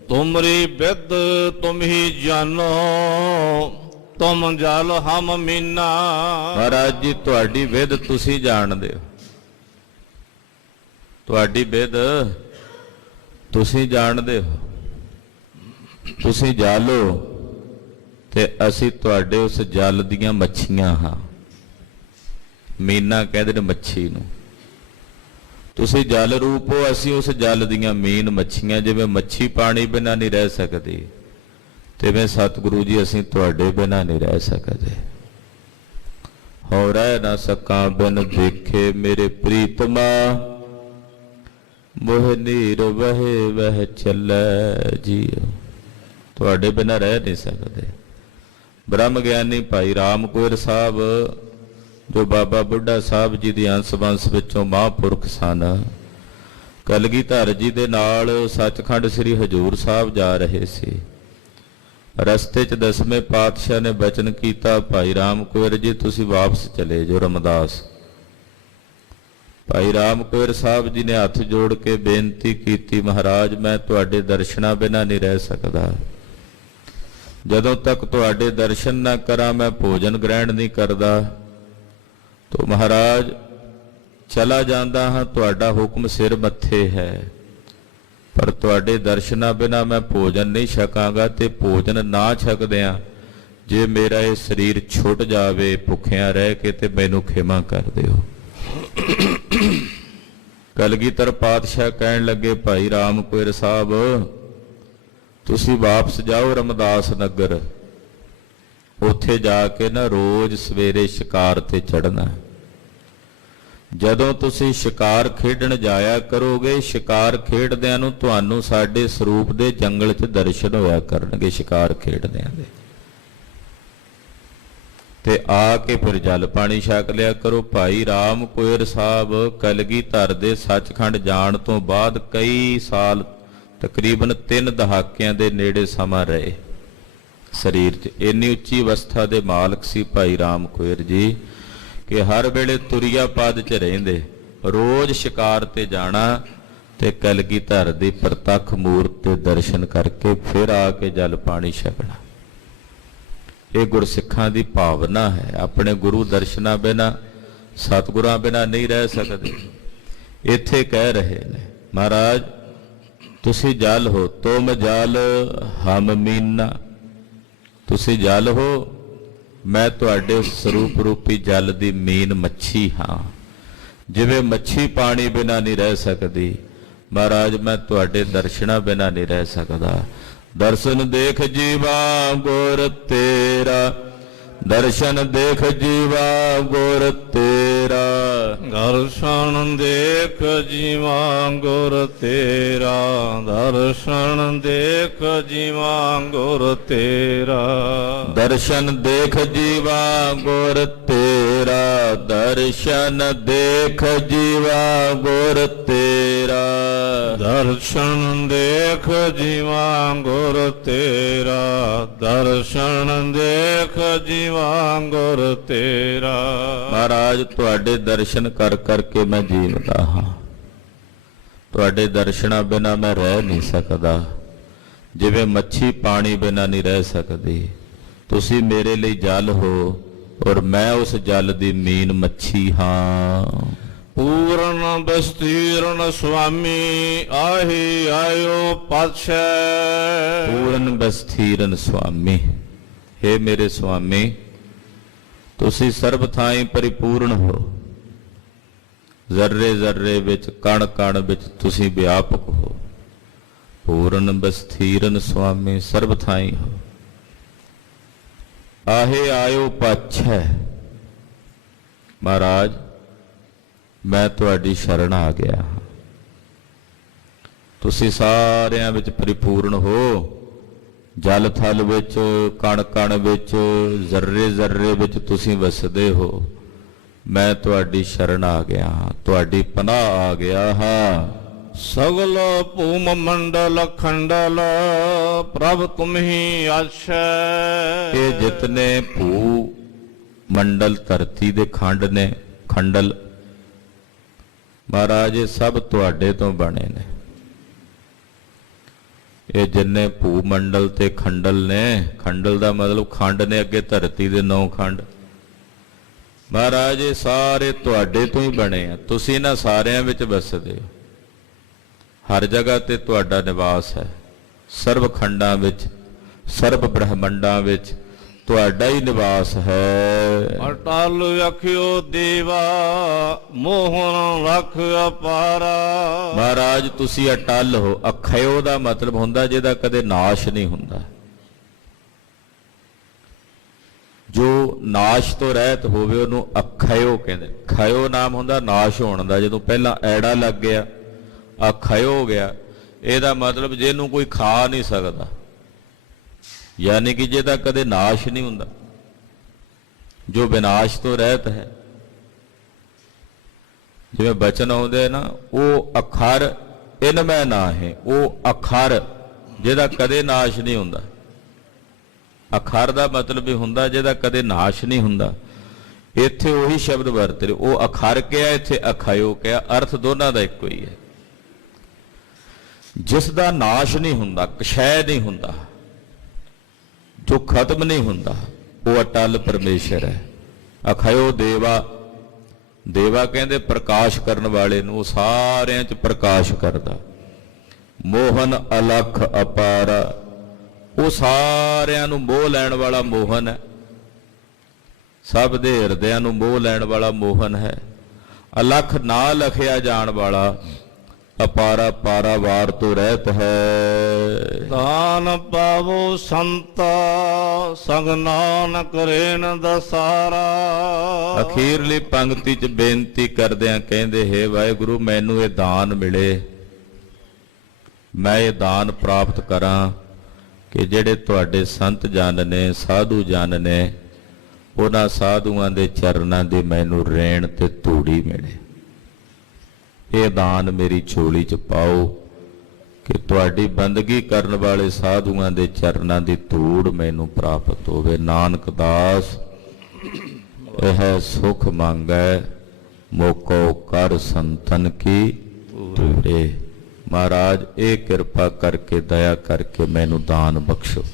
ਤੁਮਰੀ ਬਿਦ ਤੁਮ ਹੀ ਜਾਨੋ, ਤੁਮ ਜਲ ਹਮ ਮੀਨਾ। ਮਹਾਰਾਜ ਜੀ ਤੁਹਾਡੀ ਵਿਦ ਤੁਸੀਂ ਜਾਣਦੇ ਹੋ, ਤੁਹਾਡੀ ਵਿਦ ਤੁਸੀਂ ਜਾਣਦੇ ਹੋ। ਤੁਸੀਂ ਜਲ ਹੋ ਤੇ ਅਸੀਂ ਤੁਹਾਡੇ ਉਸ ਜਲ ਦੀਆਂ ਮੱਛੀਆਂ ਹਾਂ। ਮੀਨਾ ਕਹਿੰਦੇ ਨੇ ਮੱਛੀ ਨੂੰ। ਤੁਸੀਂ ਜਲ ਰੂਪ ਹੋ, ਅਸੀਂ ਉਸ ਜਲ ਦੀਆਂ ਮੀਨ ਮੱਛੀਆਂ। ਜਿਵੇਂ ਮੱਛੀ ਪਾਣੀ ਬਿਨਾਂ ਨਹੀਂ ਰਹਿ ਸਕਦੀ, ਤਿਵੇਂ ਸਤਿਗੁਰੂ ਜੀ ਅਸੀਂ ਤੁਹਾਡੇ ਬਿਨਾਂ ਨਹੀਂ ਰਹਿ ਸਕਦੇ। ਹੋ ਰਹਿ ਨਾ ਸਕਾਂ ਬਿਨ ਦੇਖੇ ਮੇਰੇ ਪ੍ਰੀਤਮਾ, ਮੋਹ ਨੀਰ ਵਹੇ ਵਹਿ ਚੱਲੈ ਜੀਉ। ਤੁਹਾਡੇ ਬਿਨਾਂ ਰਹਿ ਨਹੀਂ ਸਕਦੇ। ਬ੍ਰਹਮ ਗਿਆਨੀ ਭਾਈ ਰਾਮ ਕੋਇਰ ਸਾਹਿਬ ਜੋ ਬਾਬਾ ਬੁੱਢਾ ਸਾਹਿਬ ਜੀ ਦੀ ਅੰਸ਼ ਵੰਸ਼ ਵਿੱਚੋਂ ਮਹਾਂਪੁਰਖ ਸਨ, ਕਲਗੀਧਰ ਜੀ ਦੇ ਨਾਲ ਸੱਚਖੰਡ ਸ੍ਰੀ ਹਜ਼ੂਰ ਸਾਹਿਬ ਜਾ ਰਹੇ ਸੀ। ਰਸਤੇ 'ਚ 10ਵੇਂ ਪਾਤਸ਼ਾਹ ਨੇ ਬਚਨ ਕੀਤਾ, ਭਾਈ ਰਾਮ ਕੋਇਰ ਜੀ ਤੁਸੀਂ ਵਾਪਸ ਚਲੇ ਜਾਓ ਰਮਦਾਸ। ਭਾਈ ਰਾਮ ਕੋਇਰ ਸਾਹਿਬ ਜੀ ਨੇ ਹੱਥ ਜੋੜ ਕੇ ਬੇਨਤੀ ਕੀਤੀ, ਮਹਾਰਾਜ ਮੈਂ ਤੁਹਾਡੇ ਦਰਸ਼ਨਾਂ ਬਿਨਾਂ ਨਹੀਂ ਰਹਿ ਸਕਦਾ। ਜਦੋਂ ਤੱਕ ਤੁਹਾਡੇ ਦਰਸ਼ਨ ਨਾ ਕਰਾਂ ਮੈਂ ਭੋਜਨ ਗ੍ਰਹਿਣ ਨਹੀਂ ਕਰਦਾ। ਤੋ ਮਹਾਰਾਜ ਚਲਾ ਜਾਂਦਾ ਹਾਂ, ਤੁਹਾਡਾ ਹੁਕਮ ਸਿਰ ਮੱਥੇ ਹੈ, ਪਰ ਤੁਹਾਡੇ ਦਰਸ਼ਨਾਂ ਬਿਨਾਂ ਮੈਂ ਭੋਜਨ ਨਹੀਂ ਛਕਾਂਗਾ। ਤੇ ਭੋਜਨ ਨਾ ਛਕਦਿਆਂ ਜੇ ਮੇਰਾ ਇਹ ਸਰੀਰ ਛੁੱਟ ਜਾਵੇ ਭੁੱਖਿਆਂ ਰਹਿ ਕੇ ਤੇ ਮੈਨੂੰ ਖਿਮਾ ਕਰ ਦਿਓ। ਕਲਗੀਧਰ ਪਾਤਸ਼ਾਹ ਕਹਿਣ ਲੱਗੇ, ਭਾਈ ਰਾਮ ਕੁਇਰ ਸਾਹਿਬ, ਤੁਸੀਂ ਵਾਪਸ ਜਾਓ ਰਮਦਾਸ ਨਗਰ, ਉੱਥੇ ਜਾ ਕੇ ਨਾ ਰੋਜ਼ ਸਵੇਰੇ ਸ਼ਿਕਾਰ ਤੇ ਚੜ੍ਹਨਾ। ਜਦੋਂ ਤੁਸੀਂ ਸ਼ਿਕਾਰ ਖੇਡਣ ਜਾਇਆ ਕਰੋਗੇ, ਸ਼ਿਕਾਰ ਖੇਡਦਿਆਂ ਨੂੰ ਤੁਹਾਨੂੰ ਸਾਡੇ ਸਰੂਪ ਦੇ ਜੰਗਲ 'ਚ ਦਰਸ਼ਨ ਹੋਇਆ ਕਰਨਗੇ ਸ਼ਿਕਾਰ ਖੇਡਦਿਆਂ ਦੇ, ਤੇ ਆ ਕੇ ਫਿਰ ਜਲ ਪਾਣੀ ਛਕ ਲਿਆ ਕਰੋ। ਭਾਈ ਰਾਮ ਕੁਇਰ ਸਾਹਿਬ ਕਲਗੀਧਰ ਦੇ ਸੱਚਖੰਡ ਜਾਣ ਤੋਂ ਬਾਅਦ ਕਈ ਸਾਲ, ਤਕਰੀਬਨ 3 ਦਹਾਕਿਆਂ ਦੇ ਨੇੜੇ ਸਮਾਂ ਰਹੇ ਸਰੀਰ 'ਚ। ਇੰਨੀ ਉੱਚੀ ਅਵਸਥਾ ਦੇ ਮਾਲਕ ਸੀ ਭਾਈ ਰਾਮ ਕੁਇਰ ਜੀ ਕਿ ਹਰ ਵੇਲੇ ਤੁਰਿਆ ਪਦ 'ਚ ਰਹਿੰਦੇ, ਰੋਜ਼ ਸ਼ਿਕਾਰ ਤੇ ਜਾਣਾ ਤੇ ਕਲਗੀਧਰ ਦੀ ਪ੍ਰਤੱਖ ਮੂਰਤ ਦੇ ਦਰਸ਼ਨ ਕਰਕੇ ਫਿਰ ਆ ਕੇ ਜਲ ਪਾਣੀ ਛਕਣਾ। ਇਹ ਗੁਰਸਿੱਖਾਂ ਦੀ ਭਾਵਨਾ ਹੈ। ਆਪਣੇ ਗੁਰੂ ਦਰਸ਼ਨਾਂ ਬਿਨਾਂ, ਸਤਿਗੁਰਾਂ ਬਿਨਾਂ ਨਹੀਂ ਰਹਿ ਸਕਦੇ। ਇੱਥੇ ਕਹਿ ਰਹੇ ਨੇ ਮਹਾਰਾਜ, ਤੁਸੀਂ ਜਲ ਹੋ, ਤੁਮ ਜਲ ਹਮ ਮੀਨਾ, ਤੁਸੀਂ ਜਲ ਹੋ, ਮੈਂ ਤੁਹਾਡੇ ਸਰੂਪ ਰੂਪੀ ਜਲ ਦੀ ਮੀਨ ਮੱਛੀ ਹਾਂ। ਜਿਵੇਂ ਮੱਛੀ ਪਾਣੀ ਬਿਨਾਂ ਨਹੀਂ ਰਹਿ ਸਕਦੀ, ਮਹਾਰਾਜ ਮੈਂ ਤੁਹਾਡੇ ਦਰਸ਼ਨਾਂ ਬਿਨਾਂ ਨਹੀਂ ਰਹਿ ਸਕਦਾ। ਦਰਸ਼ਨ ਦੇਖ ਜੀਵਾ ਗੁਰ ਤੇਰਾ, ਦਰਸ਼ਨ ਦੇਖ ਜੀਵਾ ਗੁਰ ਤੇਰਾ, ਦਰਸ਼ਨ ਦੇਖ ਜੀਵਾ ਗੁਰ ਤੇਰਾ, ਦਰਸ਼ਨ ਦੇਖ ਜੀਵਾ ਗੁਰ ਤੇਰਾ, ਦਰਸ਼ਨ ਦੇਖ ਜੀਵਾ ਗੁਰ ਤੇਰਾ, ਦਰਸ਼ਨ ਦੇਖ ਜੀਵਾ ਗੁਰ ਤੇਰਾ, ਦਰਸ਼ਨ ਦੇਖ ਜੀਵਾ ਗੁਰ ਤੇਰਾ, ਦਰਸ਼ਨ ਦੇਖ ਜੀਵਾ ਗੁਰ ਤੇਰਾ। ਮਹਾਰਾਜ ਤੁਹਾਡੇ ਦਰਸ਼ਨ ਕਰ ਕਰਕੇ ਮੈਂ ਜੀਵਦਾ ਹਾਂ, ਤੁਹਾਡੇ ਦਰਸ਼ਨਾਂ ਬਿਨਾਂ ਮੈਂ ਰਹਿ ਨਹੀਂ ਸਕਦਾ। ਜਿਵੇਂ ਮੱਛੀ ਪਾਣੀ ਬਿਨਾਂ ਨਹੀਂ ਰਹਿ ਸਕਦੀ, ਤੁਸੀਂ ਮੇਰੇ ਲਈ ਜਲ ਹੋ ਔਰ ਮੈਂ ਉਸ ਜਲ ਦੀ ਮੀਨ ਮੱਛੀ ਹਾਂ। ਪੂਰਨ ਬਸਤੀਰਨ ਸੁਆਮੀ ਆਹੀ ਆਇਓ ਪਾਤਸ਼ਾਹ, ਪੂਰਨ ਬਸਥੀਰਨ ਸੁਆਮੀ, ਹੇ ਮੇਰੇ ਸੁਆਮੀ, ਤੁਸੀਂ ਸਰਬ ਥਾਈਂ ਪਰਿਪੂਰਨ ਹੋ। ਜ਼ਰਰੇ ਜ਼ਰਰੇ ਵਿੱਚ, ਕਣ ਕਣ ਵਿੱਚ ਤੁਸੀਂ ਵਿਆਪਕ ਹੋ। ਪੂਰਨ ਬਸਥੀਰਨ ਸੁਆਮੀ, ਸਰਬ ਥਾਈਂ ਹੋ। ਆਹੇ ਆਇਓ ਪਾਤਸ਼ਾਹ, ਮਹਾਰਾਜ ਮੈਂ ਤੁਹਾਡੀ ਸ਼ਰਨ ਆ ਗਿਆ ਹਾਂ। ਤੁਸੀਂ ਸਾਰਿਆਂ ਵਿੱਚ ਪਰਿਪੂਰਨ ਹੋ। ਜਲ ਥਲ ਵਿੱਚ, ਕਣ ਕਣ ਵਿੱਚ, ਜ਼ਰਰੇ ਜ਼ਰਰੇ ਵਿੱਚ ਤੁਸੀਂ ਵਸਦੇ ਹੋ। ਮੈਂ ਤੁਹਾਡੀ ਸ਼ਰਨ ਆ ਗਿਆ ਹਾਂ, ਤੁਹਾਡੀ ਪਨਾਹ ਆ ਗਿਆ ਹਾਂ। ਸਗਲ ਭੂਮ ਮੰਡਲ ਖੰਡਲ ਪ੍ਰਭ ਤੁਮਹੀ ਆਸ਼ੈ, ਇਹ ਜਿਤਨੇ ਭੂ ਮੰਡਲ ਧਰਤੀ ਦੇ ਖੰਡ ਨੇ, ਖੰਡਲ ਮਹਾਰਾਜ ਇਹ ਸਭ ਤੁਹਾਡੇ ਤੋਂ ਬਣੇ ਨੇ। ਇਹ ਜਿੰਨੇ ਭੂ ਮੰਡਲ ਤੇ ਖੰਡਲ ਨੇ, ਖੰਡਲ ਦਾ ਮਤਲਬ ਖੰਡ ਨੇ, ਅੱਗੇ ਧਰਤੀ ਦੇ 9 ਖੰਡ। ਮਹਾਰਾਜ ਇਹ ਸਾਰੇ ਤੁਹਾਡੇ ਤੋਂ ਹੀ ਬਣੇ ਆ। ਤੁਸੀਂ ਇਹਨਾਂ ਸਾਰਿਆਂ ਵਿੱਚ ਵਸਦੇ ਹੋ। ਹਰ ਜਗ੍ਹਾ ਤੇ ਤੁਹਾਡਾ ਨਿਵਾਸ ਹੈ। ਸਰਬ ਖੰਡਾਂ ਵਿੱਚ, ਸਰਬ ਬ੍ਰਹਮੰਡਾਂ ਵਿੱਚ ਤੁਹਾਡਾ ਹੀ ਨਿਵਾਸ ਹੈ। ਅਟਲ ਅਖਿਓ ਦੇਵਾ ਮੋਹਨ ਰਖ ਅਪਾਰਾ, ਮਹਾਰਾਜ ਤੁਸੀਂ ਅਟਲ ਹੋ। ਅਖਿਓ ਦਾ ਮਤਲਬ ਹੁੰਦਾ ਜਿਹਦਾ ਕਦੇ ਨਾਸ਼ ਨਹੀਂ ਹੁੰਦਾ, ਜੋ ਨਾਸ਼ ਤੋਂ ਰਹਿਤ ਹੋਵੇ ਉਹਨੂੰ ਅਖਿਓ ਕਹਿੰਦੇ। ਖਿਓ ਨਾਮ ਹੁੰਦਾ ਨਾਸ਼ ਹੋਣ ਦਾ। ਜਦੋਂ ਪਹਿਲਾਂ ਐੜਾ ਲੱਗ ਗਿਆ, ਅਖਿਓ ਹੋ ਗਿਆ, ਇਹਦਾ ਮਤਲਬ ਜਿਹਨੂੰ ਕੋਈ ਖਾ ਨਹੀਂ ਸਕਦਾ, ਯਾਨੀ ਕਿ ਜਿਹਦਾ ਕਦੇ ਨਾਸ਼ ਨਹੀਂ ਹੁੰਦਾ, ਜੋ ਵਿਨਾਸ਼ ਤੋਂ ਰਹਿਤ ਹੈ। ਜਿਵੇਂ ਬਚਨ ਆਉਂਦੇ ਨਾ, ਉਹ ਅਖਰ ਇਨਮੈ ਨਾ ਹੈ, ਉਹ ਅਖਰ ਜਿਹਦਾ ਕਦੇ ਨਾਸ਼ ਨਹੀਂ ਹੁੰਦਾ। ਅਖਰ ਦਾ ਮਤਲਬ ਵੀ ਹੁੰਦਾ ਜਿਹਦਾ ਕਦੇ ਨਾਸ਼ ਨਹੀਂ ਹੁੰਦਾ। ਇੱਥੇ ਉਹੀ ਸ਼ਬਦ ਵਰਤ ਰਹੇ, ਉਹ ਅਖਰ ਕਿਹਾ, ਇੱਥੇ ਅਖਾਇਓ ਕਿਹਾ, ਅਰਥ ਦੋਨਾਂ ਦਾ ਇੱਕੋ ਹੀ ਹੈ। ਜਿਸ ਦਾ ਨਾਸ਼ ਨਹੀਂ ਹੁੰਦਾ, ਕਸ਼ੈ ਨਹੀਂ ਹੁੰਦਾ, ਜੋ ਖਤਮ ਨਹੀਂ ਹੁੰਦਾ, ਉਹ ਅਟਲ ਪਰਮੇਸ਼ਰ ਹੈ। ਅਖਾਇਓ ਦੇਵਾ, ਦੇਵਾ ਕਹਿੰਦੇ ਪ੍ਰਕਾਸ਼ ਕਰਨ ਵਾਲੇ ਨੂੰ, ਉਹ ਸਾਰਿਆਂ 'ਚ ਪ੍ਰਕਾਸ਼ ਕਰਦਾ। ਮੋਹਨ ਅਲਖ ਅਪਾਰਾ, ਉਹ ਸਾਰਿਆਂ ਨੂੰ ਮੋਹ ਲੈਣ ਵਾਲਾ ਮੋਹਨ ਹੈ। ਸਭ ਦੇ ਹਿਰਦਿਆਂ ਨੂੰ ਮੋਹ ਲੈਣ ਵਾਲਾ ਮੋਹਨ ਹੈ। ਅਲਖ ਨਾ ਲਖਿਆ ਜਾਣ ਵਾਲਾ ਅਪਾਰਾ ਪਾਰਾਵਾਰ ਤੋਂ ਰਹਿਤ ਹੈ। ਦਾਨ ਪਾਵੋ ਸੰਤਾ ਸੰਗ ਨਾਨਕ ਰੇਨ ਦਸਾਰਾ। ਅਖੀਰਲੀ ਪੰਕਤੀ 'ਚ ਬੇਨਤੀ ਕਰਦਿਆਂ ਕਹਿੰਦੇ, ਹੈ ਵਾਹਿਗੁਰੂ ਮੈਨੂੰ ਇਹ ਦਾਨ ਮਿਲੇ, ਮੈਂ ਇਹ ਦਾਨ ਪ੍ਰਾਪਤ ਕਰਾਂ ਕਿ ਜਿਹੜੇ ਤੁਹਾਡੇ ਸੰਤ ਜਨ ਨੇ, ਸਾਧੂ ਜਨ ਨੇ, ਉਹਨਾਂ ਸਾਧੂਆਂ ਦੇ ਚਰਨਾਂ ਦੀ ਮੈਨੂੰ ਰੇਣ ਤੇ ਧੂੜੀ ਮਿਲੇ। ਇਹ ਦਾਨ ਮੇਰੀ ਝੋਲੀ 'ਚ ਪਾਓ ਕਿ ਤੁਹਾਡੀ ਬੰਦਗੀ ਕਰਨ ਵਾਲੇ ਸਾਧੂਆਂ ਦੇ ਚਰਨਾਂ ਦੀ ਧੂੜ ਮੈਨੂੰ ਪ੍ਰਾਪਤ ਹੋਵੇ। ਨਾਨਕ ਦਾਸ ਇਹ ਸੁਖ ਮੰਗੈ, ਮੋਕੋ ਕਰ ਸੰਤਨ ਕੀ ਧੂੜੇ। ਮਹਾਰਾਜ ਇਹ ਕਿਰਪਾ ਕਰਕੇ, ਦਇਆ ਕਰਕੇ ਮੈਨੂੰ ਦਾਨ ਬਖਸ਼ੋ।